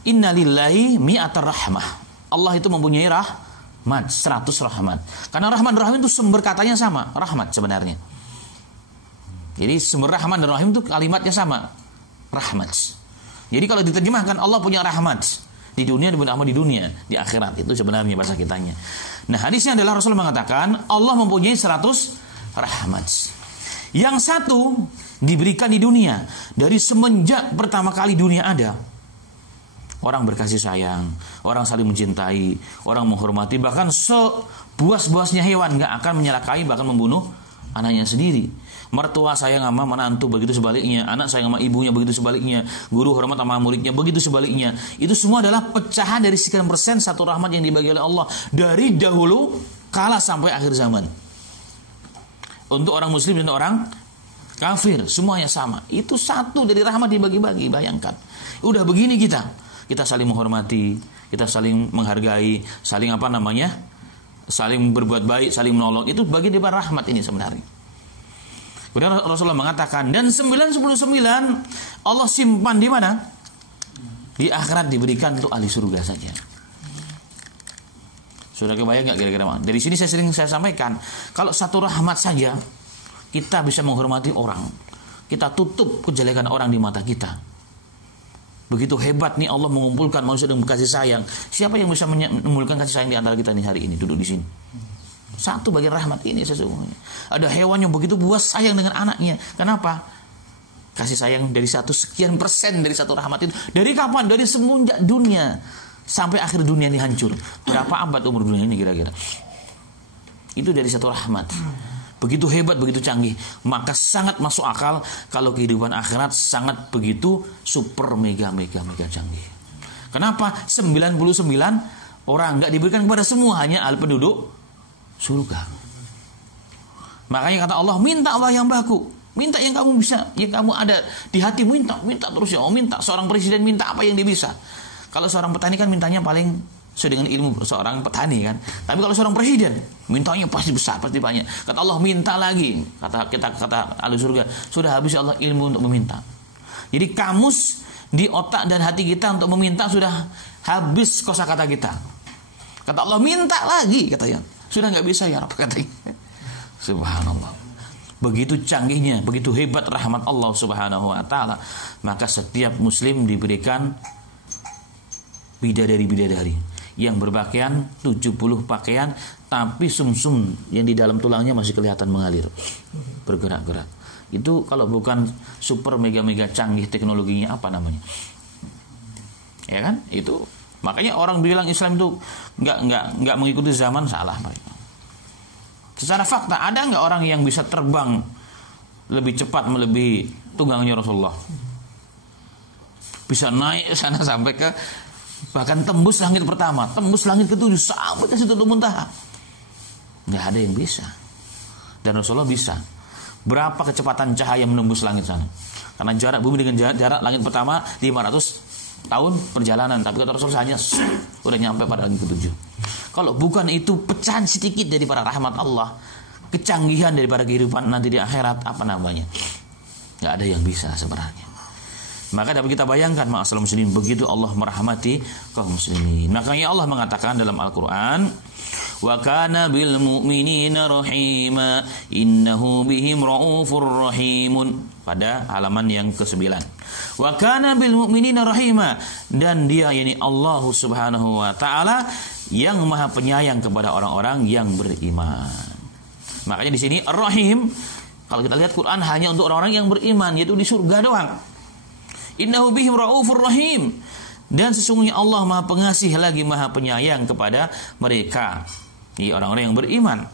innalillahi mi'atar rahmah. Allah itu mempunyai rahmat, 100 rahmat. Karena rahman dan rahim itu sumber katanya sama, rahmat sebenarnya. Jadi sumber rahman dan rahim itu kalimatnya sama, rahmat. Jadi kalau diterjemahkan Allah punya rahmat di dunia dan rahmat di dunia, di akhirat, itu sebenarnya bahasa kitanya. Nah, hadisnya adalah Rasulullah mengatakan Allah mempunyai 100 rahmat. Yang satu diberikan di dunia dari semenjak pertama kali dunia ada. Orang berkasih sayang, orang saling mencintai, orang menghormati, bahkan sebuas-buasnya hewan gak akan menyelakai, bahkan membunuh anaknya sendiri. Mertua sayang sama menantu, begitu sebaliknya. Anak sayang sama ibunya, begitu sebaliknya. Guru hormat sama muridnya, begitu sebaliknya. Itu semua adalah pecahan dari sekian persen satu rahmat yang dibagi oleh Allah dari dahulu kala sampai akhir zaman. Untuk orang muslim dan orang kafir semuanya sama. Itu satu dari rahmat dibagi-bagi. Bayangkan. Udah begini kita saling menghormati, kita saling menghargai, saling saling berbuat baik, saling menolong. Itu bagian dari rahmat ini sebenarnya. Kemudian Rasulullah mengatakan, dan 99 Allah simpan di mana? Di akhirat, diberikan untuk ahli surga saja. Sudah kebayang nggak kira-kira? Dari sini saya sampaikan, kalau satu rahmat saja kita bisa menghormati orang, kita tutup kejelekan orang di mata kita. Begitu hebat nih Allah mengumpulkan manusia dengan kasih sayang. Siapa yang bisa mengumpulkan kasih sayang di antara kita nih hari ini duduk di sini? Satu bagian rahmat ini sesungguhnya. Ada hewan yang begitu buas sayang dengan anaknya. Kenapa? Kasih sayang dari sekian persen dari satu rahmat itu. Dari kapan? Dari semenjak dunia sampai akhir dunia ini hancur. Berapa abad umur dunia ini kira-kira? Itu dari satu rahmat. Begitu hebat, begitu canggih. Maka sangat masuk akal kalau kehidupan akhirat sangat begitu super mega canggih. Kenapa? 99 orang nggak diberikan kepada semua, hanya al penduduk surga. Makanya kata Allah, minta Allah yang baku. Minta yang kamu bisa, yang kamu ada di hati, minta terus ya. Minta seorang presiden minta apa yang dia bisa. Kalau seorang petani kan mintanya paling sesuai dengan ilmu seorang petani kan. Tapi kalau seorang presiden mintanya pasti besar, pasti banyak. Kata Allah, minta lagi. Kata ahli surga, sudah habis Allah ilmu untuk meminta. Jadi kamus di otak dan hati kita untuk meminta sudah habis kosakata kita. Kata Allah, minta lagi katanya. Sudah nggak bisa ya Rabb katanya. Subhanallah. Begitu canggihnya, begitu hebat rahmat Allah Subhanahu wa taala. Maka setiap muslim diberikan bidadari yang berpakaian 70 pakaian, tapi sumsum yang di dalam tulangnya masih kelihatan mengalir, bergerak-gerak. Itu kalau bukan super mega canggih teknologinya, apa namanya? Ya kan? Itu makanya orang bilang Islam itu nggak mengikuti zaman, salah mereka. Secara fakta ada nggak orang yang bisa terbang lebih cepat melebihi tunggangnya Rasulullah. Bisa naik sana sampai ke bahkan tembus langit pertama, tembus langit ke-7 sampai ke Sidratul Muntaha. Nggak ada yang bisa. Dan Rasulullah bisa. Berapa kecepatan cahaya menembus langit sana? Karena jarak bumi dengan jarak langit pertama 500 tahun perjalanan, tapi kata Rasulullah hanya udah nyampe pada langit ke-7. Kalau bukan itu pecahan sedikit dari para rahmat Allah, kecanggihan daripada kehidupan nanti di akhirat, apa namanya? Nggak ada yang bisa sebenarnya. Maka dapat kita bayangkan ma'asyiral muslimin, begitu Allah merahmati kaum muslimin. Makanya Allah mengatakan dalam Al-Qur'an, wa kana bil mu'minina rahima innahu bihim raufur rahimun, pada halaman yang ke-9. Wa kana bil mu'minina rahima, dan dia yakni Allah Subhanahu wa taala yang Maha Penyayang kepada orang-orang yang beriman. Makanya di sini Ar-Rahim, kalau kita lihat Quran hanya untuk orang-orang yang beriman, yaitu di surga doang. Innahu bihim raufur rahim, dan sesungguhnya Allah Maha Pengasih lagi Maha Penyayang kepada mereka, orang-orang yang beriman.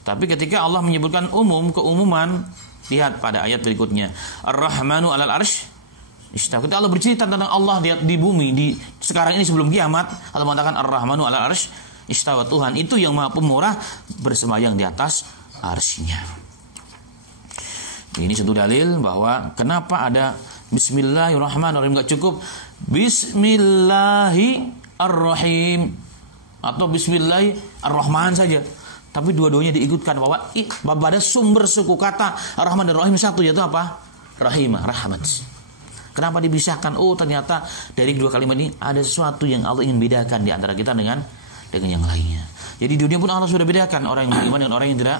Tapi ketika Allah menyebutkan keumuman, lihat pada ayat berikutnya, Ar-Rahmanu 'alal arsy istawa. Ketika Allah bercerita tentang Allah di bumi di sekarang ini sebelum kiamat, Allah mengatakan Ar-Rahmanu 'alal arsy istawa, Tuhan itu yang Maha Pemurah bersemayam di atas arsy-Nya. Ini satu dalil bahwa kenapa ada Bismillahirrahmanirrahim, gak cukup Bismillahirrahim atau Bismillahirrahman saja, tapi dua-duanya diikutkan bahwa pada sumber suku kata Ar-Rahman dan Rahim satu, yaitu apa? Rahimah, rahmat. Kenapa dipisahkan? Oh, ternyata dari dua kalimat ini ada sesuatu yang Allah ingin bedakan di antara kita dengan yang lainnya. Jadi di dunia pun Allah sudah bedakan orang yang beriman dengan orang yang tidak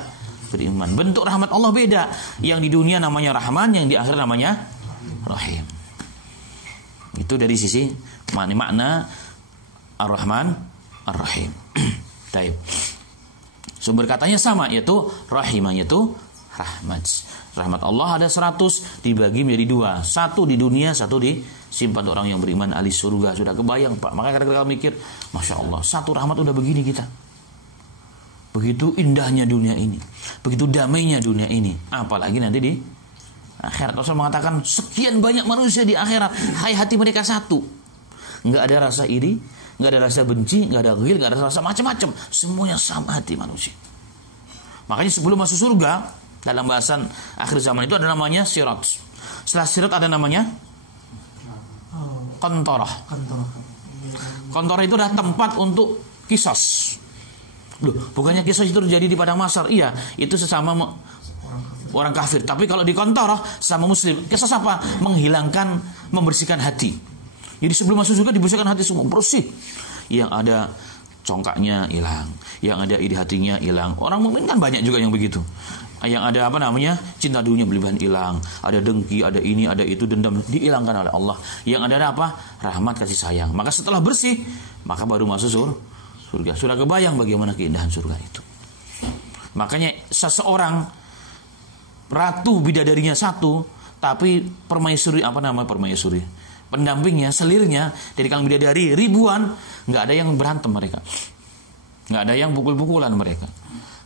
beriman. Bentuk rahmat Allah beda. Yang di dunia namanya Rahman, yang di akhirat namanya Rahim. Itu dari sisi makna Ar-Rahman, Ar-Rahim. Baik. Sumber katanya sama, yaitu Rahimah, yaitu rahmat. Rahmat Allah ada 100 dibagi menjadi 2. Satu di dunia, satu disimpan orang yang beriman ahli surga. Sudah kebayang, Pak. Makanya kadang-kadang mikir, Masya Allah, satu rahmat udah begini kita. Begitu indahnya dunia ini, begitu damainya dunia ini, apalagi nanti di akhirat. Rasul mengatakan sekian banyak manusia di akhirat, hati mereka satu, nggak ada rasa iri, nggak ada rasa benci, nggak ada ghil, nggak ada rasa macam-macam, semuanya sama hati manusia. Makanya sebelum masuk surga, dalam bahasan akhir zaman itu ada namanya sirat. Setelah sirat ada namanya kontorah. Kontorah itu adalah tempat untuk kisos. Loh, bukannya kisah itu terjadi di padang mahsyar? Iya, itu sesama orang kafir. Tapi kalau di kontorah sama muslim, kisah apa? Menghilangkan, membersihkan hati. Jadi sebelum masuk surga dibersihkan hati semua, bersih. Yang ada congkaknya hilang, yang ada iri hatinya hilang. Orang mukmin kan banyak juga yang begitu. Yang ada cinta dunia berlebihan hilang, ada dengki, ada ini, ada itu, dendam dihilangkan oleh Allah. Yang ada apa? Rahmat, kasih sayang. Maka setelah bersih, maka baru masuk surga. Sudah kebayang bagaimana keindahan surga itu. Makanya seseorang ratu bidadarinya satu, tapi permaisuri pendampingnya, selirnya dari kalangan bidadari ribuan, nggak ada yang berantem mereka, nggak ada yang pukul-pukulan mereka,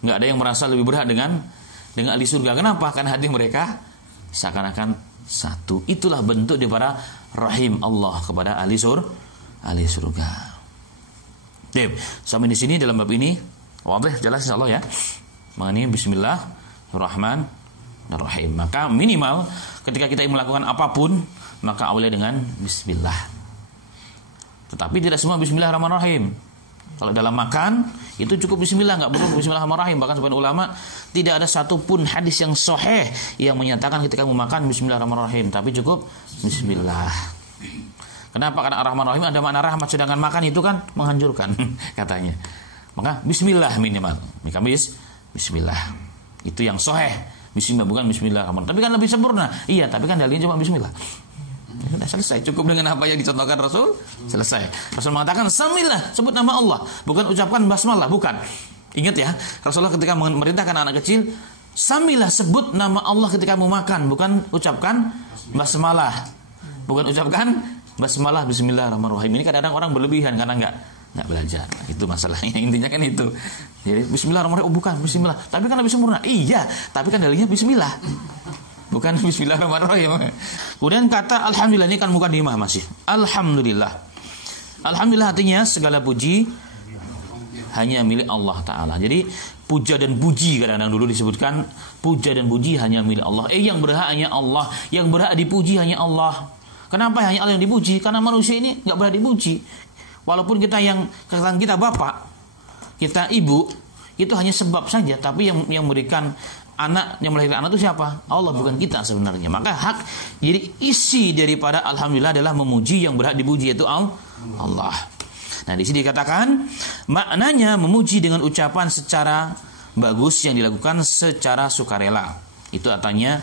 nggak ada yang merasa lebih berhak dengan ahli surga. Kenapa? Karena hati mereka seakan-akan satu. Itulah bentuk daripada rahim Allah kepada ahli surga. Sampai di sini dalam bab ini wadih, jelas insyaallah ya. Mengenai Bismillahirrahmanirrahim. Maka minimal ketika kita melakukan apapun, maka awali dengan bismillah. Tetapi tidak semua Bismillahirrahmanirrahim. Kalau dalam makan itu cukup bismillah, enggak perlu Bismillahirrahmanirrahim. Bahkan sebagian ulama tidak ada satupun hadis yang sahih yang menyatakan ketika mau makan Bismillahirrahmanirrahim, tapi cukup bismillah. Kenapa? Karena Ar-Rahman Ar-Rahim ada makna rahmat, sedangkan makan itu kan menghancurkan katanya. Maka bismillah minimal. Maka bismillah. Itu yang sahih. Bismillah, bukan Bismillahirrahmanirrahim. Tapi kan lebih sempurna. Iya, tapi kan dalilnya cuma bismillah. Sudah selesai, cukup dengan apa yang dicontohkan Rasul, selesai. Rasul mengatakan samillah, sebut nama Allah, bukan ucapkan basmalah, bukan. Ingat ya, Rasulullah ketika memerintahkan anak kecil, samillah, sebut nama Allah ketika mau makan, bukan ucapkan basmalah. Bukan ucapkan basmalah, bismillahirrahmanirrahim. Ini kadang-kadang orang berlebihan karena nggak belajar. Itu masalahnya, intinya kan itu. Jadi bismillahirrahmanirrahim, oh bukan bismillah, tapi kan lebih sempurna. Iya, tapi kan dalilnya bismillah, bukan bismillahirrahmanirrahim. Kemudian kata alhamdulillah ini kan mukadimah masih. Alhamdulillah. Alhamdulillah artinya segala puji hanya milik Allah Ta'ala. Jadi puja dan puji kadang-kadang dulu disebutkan, puja dan puji hanya milik Allah. Yang berhak hanya Allah, yang berhak dipuji hanya Allah. Kenapa hanya Allah yang dipuji? Karena manusia ini nggak berhak dipuji. Walaupun kita kita bapak, kita ibu, itu hanya sebab saja. Tapi yang memberikan anak, yang melahirkan anak itu siapa? Allah, bukan kita sebenarnya. Maka jadi isi daripada alhamdulillah adalah memuji yang berhak dipuji, yaitu Allah. Nah, di sini dikatakan maknanya memuji dengan ucapan secara bagus yang dilakukan secara sukarela. Itu artinya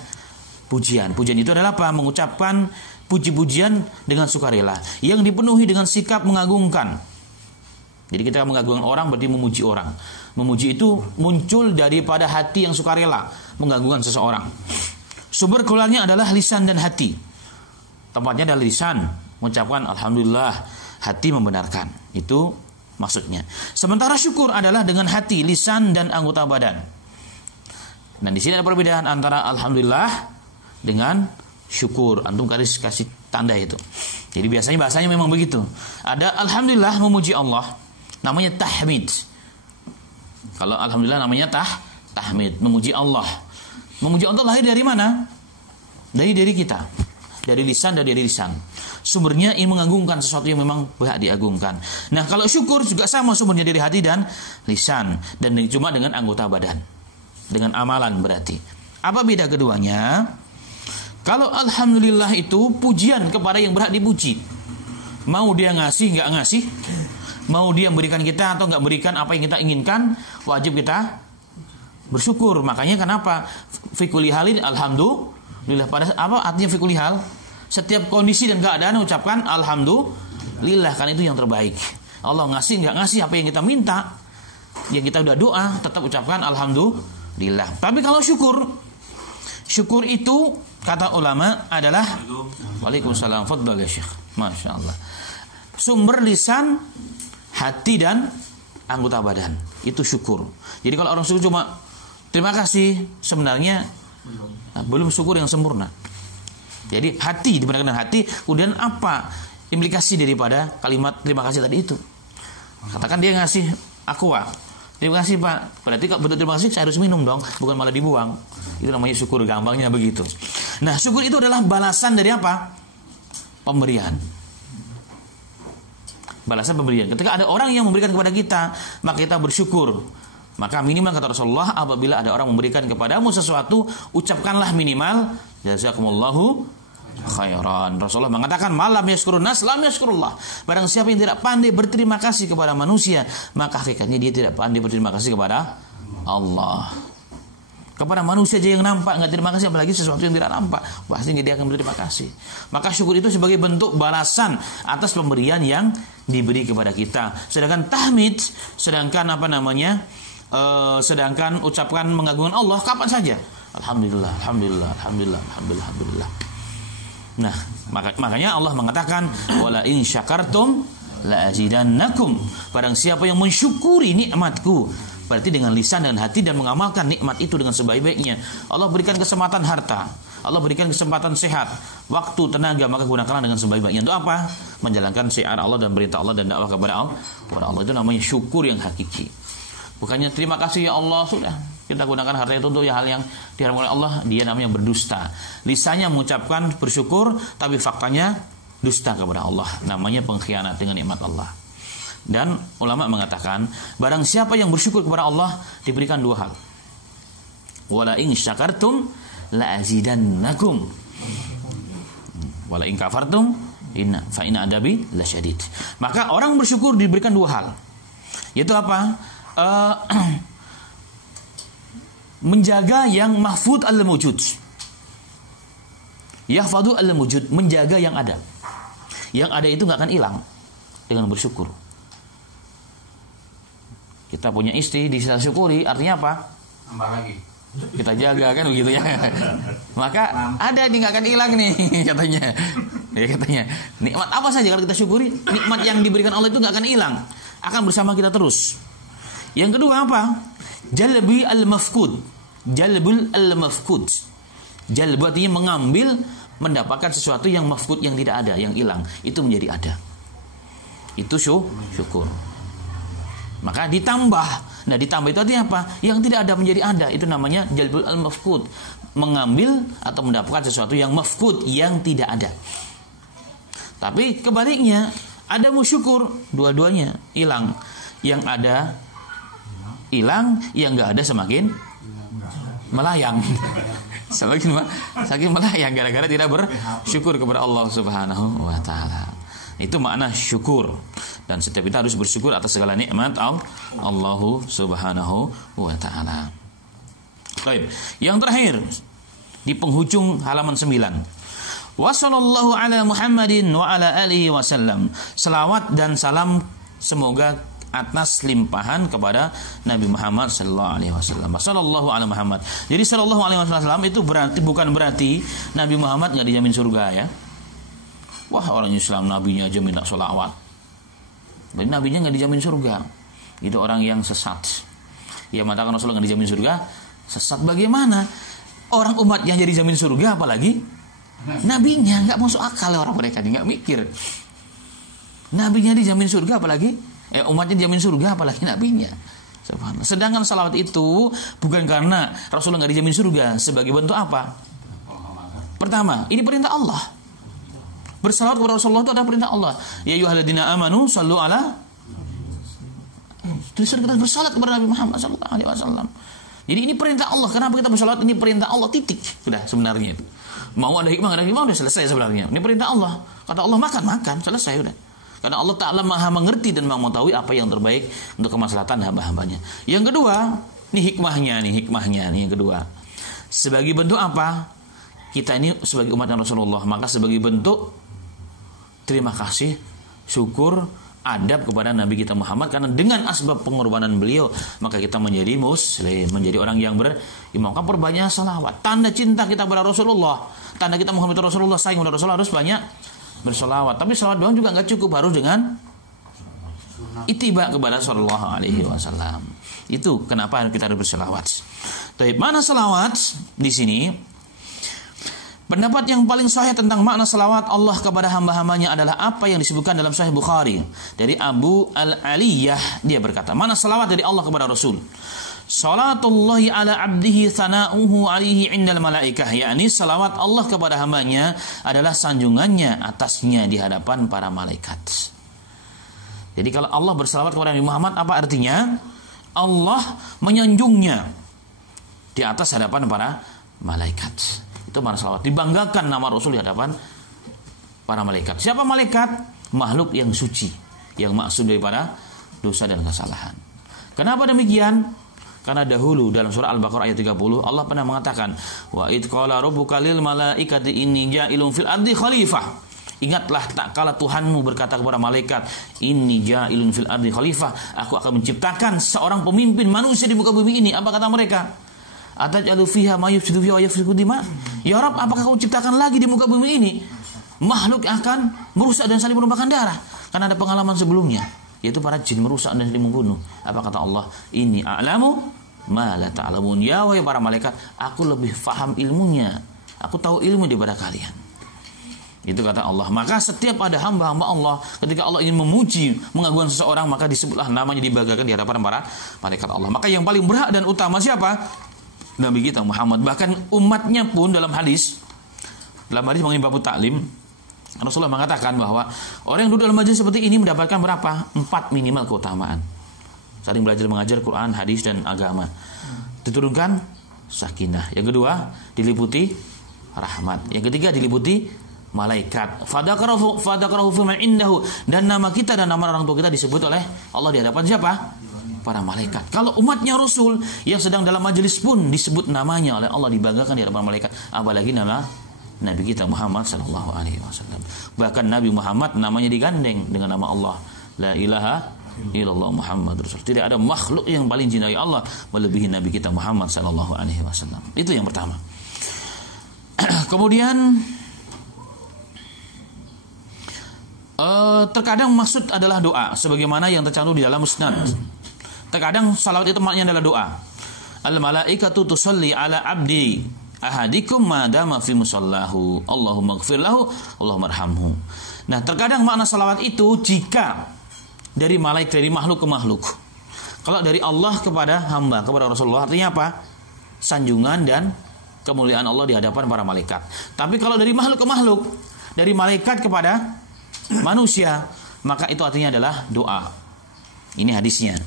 pujian. Pujian itu adalah apa? Mengucapkan puji-pujian dengan sukarela yang dipenuhi dengan sikap mengagungkan. Jadi kita mengagungkan orang berarti memuji orang. Memuji itu muncul daripada hati yang sukarela mengagungkan seseorang. Sumber keluarnya adalah lisan dan hati. Tempatnya adalah lisan, mengucapkan alhamdulillah, hati membenarkan. Itu maksudnya. Sementara syukur adalah dengan hati, lisan dan anggota badan. Dan di sini ada perbedaan antara alhamdulillah dengan syukur. Antum kasih tanda itu. Jadi biasanya bahasanya memang begitu. Ada alhamdulillah memuji Allah, namanya tahmid. Kalau alhamdulillah namanya tahmid, memuji Allah. Memuji Allah lahir dari mana? Dari diri kita. Dari lisan, dari lisan. Sumbernya ini mengagungkan sesuatu yang memang berhak diagungkan. Nah, kalau syukur juga sama sumbernya dari hati dan lisan, dan cuma dengan anggota badan, dengan amalan berarti. Apa beda keduanya? Kalau alhamdulillah itu pujian kepada yang berhak dipuji. Mau dia ngasih nggak ngasih, mau dia memberikan kita atau nggak berikan apa yang kita inginkan, wajib kita bersyukur. Makanya kenapa fikuli halin alhamdulillah. Pada apa artinya fikuli hal? Setiap kondisi dan keadaan ucapkan alhamdulillah, kan itu yang terbaik. Allah ngasih nggak ngasih apa yang kita minta, yang kita udah doa, tetap ucapkan alhamdulillah. Tapi kalau syukur itu kata ulama adalah Waalaikumsalam, fadhal ya Syekh. Masya Allah. Sumber lisan, hati dan anggota badan. Itu syukur. Jadi kalau orang syukur cuma terima kasih, sebenarnya belum syukur yang sempurna. Jadi hati dibenarkan dengan hati. Kemudian apa implikasi daripada kalimat terima kasih tadi itu? Katakan dia ngasih aqua, terima kasih Pak. Berarti kalau bentuk terima kasih saya harus minum dong, bukan malah dibuang. Itu namanya syukur, gampangnya begitu. Nah, syukur itu adalah balasan dari apa? Pemberian. Balasan pemberian. Ketika ada orang yang memberikan kepada kita, maka kita bersyukur. Maka minimal kata Rasulullah, apabila ada orang memberikan kepadamu sesuatu, ucapkanlah minimal jazakumullahu khairan. Rasulullah mengatakan, malam yaskurun nas lam yaskurullah. Barang siapa yang tidak pandai berterima kasih kepada manusia, maka hakikatnya dia tidak pandai berterima kasih kepada Allah. Kepada manusia aja yang nampak nggak terima kasih, apalagi sesuatu yang tidak nampak, pastinya dia akan berterima kasih. Maka syukur itu sebagai bentuk balasan atas pemberian yang diberi kepada kita. Sedangkan tahmid, sedangkan ucapkan mengagungkan Allah kapan saja. Alhamdulillah, alhamdulillah, alhamdulillah, alhamdulillah, alhamdulillah. Nah, makanya Allah mengatakan wala in syakartum la azidannakum. Barang siapa yang mensyukuri nikmatku, berarti dengan lisan dan hati dan mengamalkan nikmat itu dengan sebaik-baiknya. Allah berikan kesempatan harta, Allah berikan kesempatan sehat, waktu, tenaga, maka gunakanlah dengan sebaik-baiknya. Untuk apa? Menjalankan syiar Allah dan perintah Allah dan dakwah kepada Allah. Itu namanya syukur yang hakiki. Bukannya terima kasih ya Allah, sudah kita gunakan harta itu untuk hal yang diharamkan oleh Allah, dia namanya berdusta. Lisannya mengucapkan bersyukur, tapi faktanya dusta kepada Allah, namanya pengkhianat dengan nikmat Allah. Dan ulama mengatakan, barang siapa yang bersyukur kepada Allah diberikan dua hal. Wala in syakartum la azidannakum. Wala in kafartum fa inna adabi lasyadid. Maka orang bersyukur diberikan dua hal. Yaitu apa? Menjaga yang mahfud al-mujud. Yahfadu al-mujud, menjaga yang ada. Yang ada itu gak akan hilang dengan bersyukur. Kita punya istri, kita syukuri, artinya apa? Tambah lagi. Kita jaga kan begitu ya. Maka ada nih gak akan hilang nih katanya. Ya katanya. Nikmat apa saja kalau kita syukuri, nikmat yang diberikan Allah itu gak akan hilang. akan bersama kita terus. Yang kedua apa? Jalbi al-mafqud. Jalbul al-mafqud. Jalbu artinya mengambil, mendapatkan sesuatu yang mafqud, yang tidak ada, yang hilang, itu menjadi ada. Itu syukur. Maka ditambah. Nah, ditambah itu artinya apa? Yang tidak ada menjadi ada. Itu namanya jalbul al-mafqud. Mengambil atau mendapatkan sesuatu yang mafqud, yang tidak ada. Tapi kebaliknya, ada syukur, dua-duanya hilang. Yang ada hilang, yang enggak ada semakin melayang. Semakin melayang gara-gara tidak bersyukur kepada Allah Subhanahu wa taala. Itu makna syukur. Dan setiap kita harus bersyukur atas segala nikmat Allah Subhanahu wa taala. Baik, yang terakhir di penghujung halaman 9. Wa sallallahu ala Muhammadin wa ala alihi wasallam. Selawat dan salam semoga atas limpahan kepada Nabi Muhammad sallallahu alaihi wasallam. Sallallahu ala Muhammad. Jadi sallallahu alaihi wasallam itu bukan berarti Nabi Muhammad enggak dijamin surga ya. Wah, orang Islam nabinya aja minta sholawat. Berarti nabinya enggak dijamin surga. Itu orang yang sesat. Ya, mengatakan Rasulullah enggak dijamin surga, sesat bagaimana? Orang umat yang jadi jamin surga apalagi nabinya, enggak masuk akal orang mereka, enggak mikir. Nabinya dijamin surga apalagi umatnya dijamin surga apalagi nabinya. Sedangkan salawat itu bukan karena Rasulullah enggak dijamin surga, sebagai bentuk apa? Pertama, ini perintah Allah. Bersalawat kepada Rasulullah itu adalah perintah Allah. Ya ayyuhalladzina amanu sallu ala. Terus kita bersalawat kepada Nabi Muhammad sallallahu alaihi wasallam. Jadi ini perintah Allah. Kenapa kita bersalawat? Ini perintah Allah, titik. Sudah sebenarnya itu. Mau ada hikmah, ada hikmah, udah selesai sebenarnya. Ini perintah Allah. Kata Allah makan, selesai udah. Karena Allah Ta'ala maha mengerti dan maha mengetahui apa yang terbaik untuk kemaslahatan hamba-hambanya. Yang kedua, ini hikmahnya yang kedua. Sebagai bentuk apa? Kita ini sebagai umat Rasulullah, maka sebagai bentuk terima kasih, syukur, adab kepada Nabi kita Muhammad, karena dengan asbab pengorbanan beliau maka kita menjadi muslim, menjadi orang yang beriman. Maka perbanyak salawat. Tanda cinta kita kepada Rasulullah, tanda kita Muhammad Rasulullah, sayang kepada Rasulullah, harus banyak bersolawat. Tapi salawat doang juga nggak cukup, harus dengan ittiba kepada sallallahu alaihi wasallam. Itu kenapa kita harus bersolawat. Tapi mana salawat di sini? Pendapat yang paling sahih tentang makna salawat Allah kepada hamba-hambanya adalah apa yang disebutkan dalam Sahih Bukhari dari Abu Al-Aliyah. Dia berkata, mana salawat dari Allah kepada Rasul? Salatullahi ala abdihi thana'uhu alihi indal malaikah. Yakni salawat Allah kepada hambanya adalah sanjungannya atasnya di hadapan para malaikat. Jadi kalau Allah bersalawat kepada Nabi Muhammad, apa artinya? Allah menyanjungnya di atas hadapan para malaikat. Itu makna salawat. Dibanggakan nama Rasul di hadapan para malaikat. Siapa malaikat? Makhluk yang suci, yang maksum daripada dosa dan kesalahan. Kenapa demikian? Karena dahulu dalam surah Al-Baqarah ayat 30 Allah pernah mengatakan, wa id qala rabbuka lil malaikati inni ja'ilun fil ardi khalifah. Ingatlah tak kala Tuhanmu berkata kepada malaikat, inni ja'ilun fil ardi khalifah, aku akan menciptakan seorang pemimpin manusia di muka bumi ini. Apa kata mereka? Ataj'alu fiha ma yufsidu fiha wa yasfiku dima? Ya Rabb, apakah kau ciptakan lagi di muka bumi ini makhluk akan merusak dan saling menumpahkan darah? Karena ada pengalaman sebelumnya, yaitu para jin merusak dan saling membunuh. Apa kata Allah? Ini a'lamu ma la ta'lamun. Ya wahai para malaikat, aku lebih faham ilmunya, aku tahu ilmu daripada kalian. Itu kata Allah. Maka setiap ada hamba-hamba Allah, ketika Allah ingin memuji, mengagungkan seseorang, maka disebutlah namanya, dibanggakan di hadapan para malaikat Allah. Maka yang paling berhak dan utama siapa? Nabi kita Muhammad. Bahkan umatnya pun dalam hadis mengenai bab taklim, Rasulullah mengatakan bahwa orang yang duduk dalam majelis seperti ini mendapatkan berapa? 4 minimal keutamaan. Saling belajar mengajar Quran, hadis dan agama. Diturunkan sakinah. Yang kedua, diliputi rahmat. Yang ketiga, diliputi malaikat. Fadakarahu fiman indahu. Dan nama kita dan nama orang tua kita disebut oleh Allah di hadapan siapa? Para malaikat. Kalau umatnya Rasul yang sedang dalam majelis pun disebut namanya oleh Allah, dibanggakan di hadapan malaikat, apalagi nama Nabi kita Muhammad sallallahu alaihi wasallam. Bahkan Nabi Muhammad namanya digandeng dengan nama Allah, la ilaha illallah Muhammad Rasul. Tidak ada makhluk yang paling cintai Allah melebihi Nabi kita Muhammad sallallahu alaihi wasallam. Itu yang pertama. Kemudian Terkadang maksud adalah doa sebagaimana yang tercantum di dalam musnad. Terkadang salawat itu maknanya adalah doa. Al malaikatu tusalli ala abdi ahadikum madama fi musallahu Allahumma ighfir lahu Allahumma arhamhu. Nah, terkadang makna salawat itu jika dari malaikat, dari makhluk ke makhluk. Kalau dari Allah kepada hamba, kepada Rasulullah, artinya apa? Sanjungan dan kemuliaan Allah di hadapan para malaikat. Tapi kalau dari makhluk ke makhluk, dari malaikat kepada manusia, maka itu artinya adalah doa. Ini hadisnya.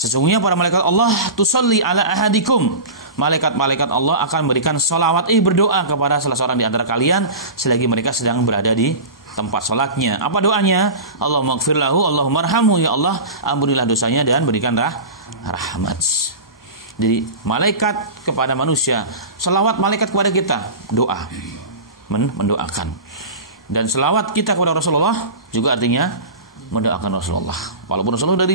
Sesungguhnya para malaikat Allah tusalli ala ahadikum. Malaikat-malaikat Allah akan memberikan salawat, berdoa kepada salah seorang di antara kalian selagi mereka sedang berada di tempat salatnya. Apa doanya? Allahumma ighfir lahu, Allahumma arhamhu, ya Allah ampunilah dosanya dan berikan rahmat. Jadi malaikat kepada manusia, salawat malaikat kepada kita, doa, mendoakan. Dan selawat kita kepada Rasulullah juga artinya mendoakan Rasulullah. Walaupun Rasulullah sudah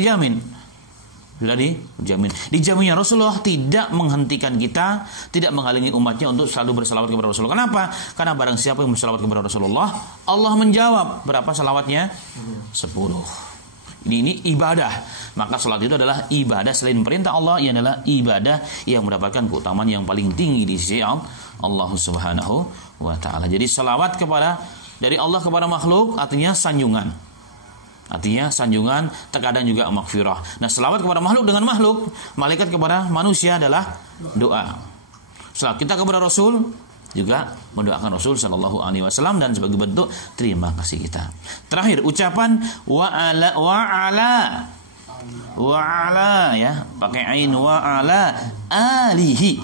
dijaminnya Rasulullah tidak menghentikan kita, tidak menghalangi umatnya untuk selalu berselawat kepada Rasulullah. Kenapa? Karena barang siapa yang berselawat kepada Rasulullah, Allah menjawab. Berapa selawatnya? 10. Ini ibadah. Maka salat itu adalah ibadah selain perintah Allah, ia adalah ibadah yang mendapatkan keutamaan yang paling tinggi di sisi Allah Subhanahu wa taala. Jadi selawat dari Allah kepada makhluk artinya sanjungan. Terkadang juga maghfirah. Nah, selawat kepada makhluk dengan makhluk, malaikat kepada manusia adalah doa. Selawat kita kepada Rasul juga mendoakan Rasul sallallahu alaihi wasallam dan sebagai bentuk terima kasih kita. Terakhir ucapan wa ala ya, pakai ain wa ala alihi.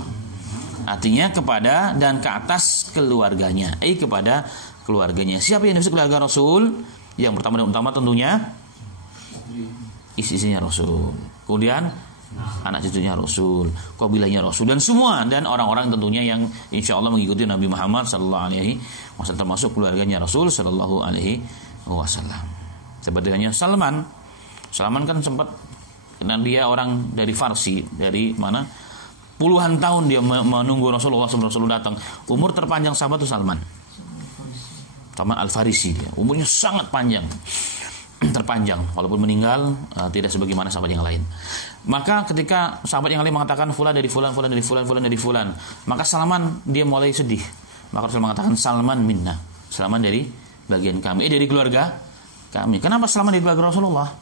Artinya kepada dan ke atas keluarganya, kepada keluarganya. Siapa yang dimaksud keluarga Rasul? Yang pertama dan utama tentunya istri-istrinya Rasul. Kemudian anak cucunya Rasul, kabilahnya Rasul dan semua, dan orang-orang tentunya yang insya Allah mengikuti Nabi Muhammad sallallahu alaihi wasallam, termasuk keluarganya Rasul sallallahu alaihi wasallam. Seperti halnya Salman kan sempat, karena dia orang dari Farsi, dari mana? Puluhan tahun dia menunggu Rasulullah sebelum Rasulullah datang. Umur terpanjang sahabat itu Salman Al-Farisi, umurnya sangat panjang, terpanjang, walaupun meninggal tidak sebagaimana sahabat yang lain. Maka ketika sahabat yang lain mengatakan fulan dari fulan, maka Salman dia mulai sedih. Maka Rasul mengatakan Salman minna, Salman dari bagian kami, dari keluarga kami. Kenapa Salman dari keluarga Rasulullah?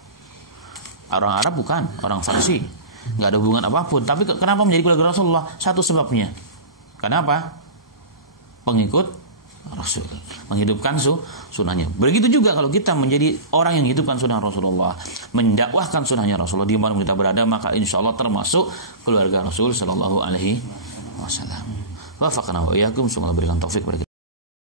Orang Arab bukan, orang Farsi, nggak ada hubungan apapun. Tapi kenapa menjadi keluarga Rasulullah? Satu sebabnya. Kenapa? Pengikut Rasul, menghidupkan sunnahnya. Begitu juga kalau kita menjadi orang yang menghidupkan sunnah Rasulullah, mendakwahkan sunnahnya Rasulullah di mana kita berada, maka insya Allah termasuk keluarga Rasul sallallahu alaihi wasallam. Wafaqna wa iyyakum, semoga berikan taufik kepada kita.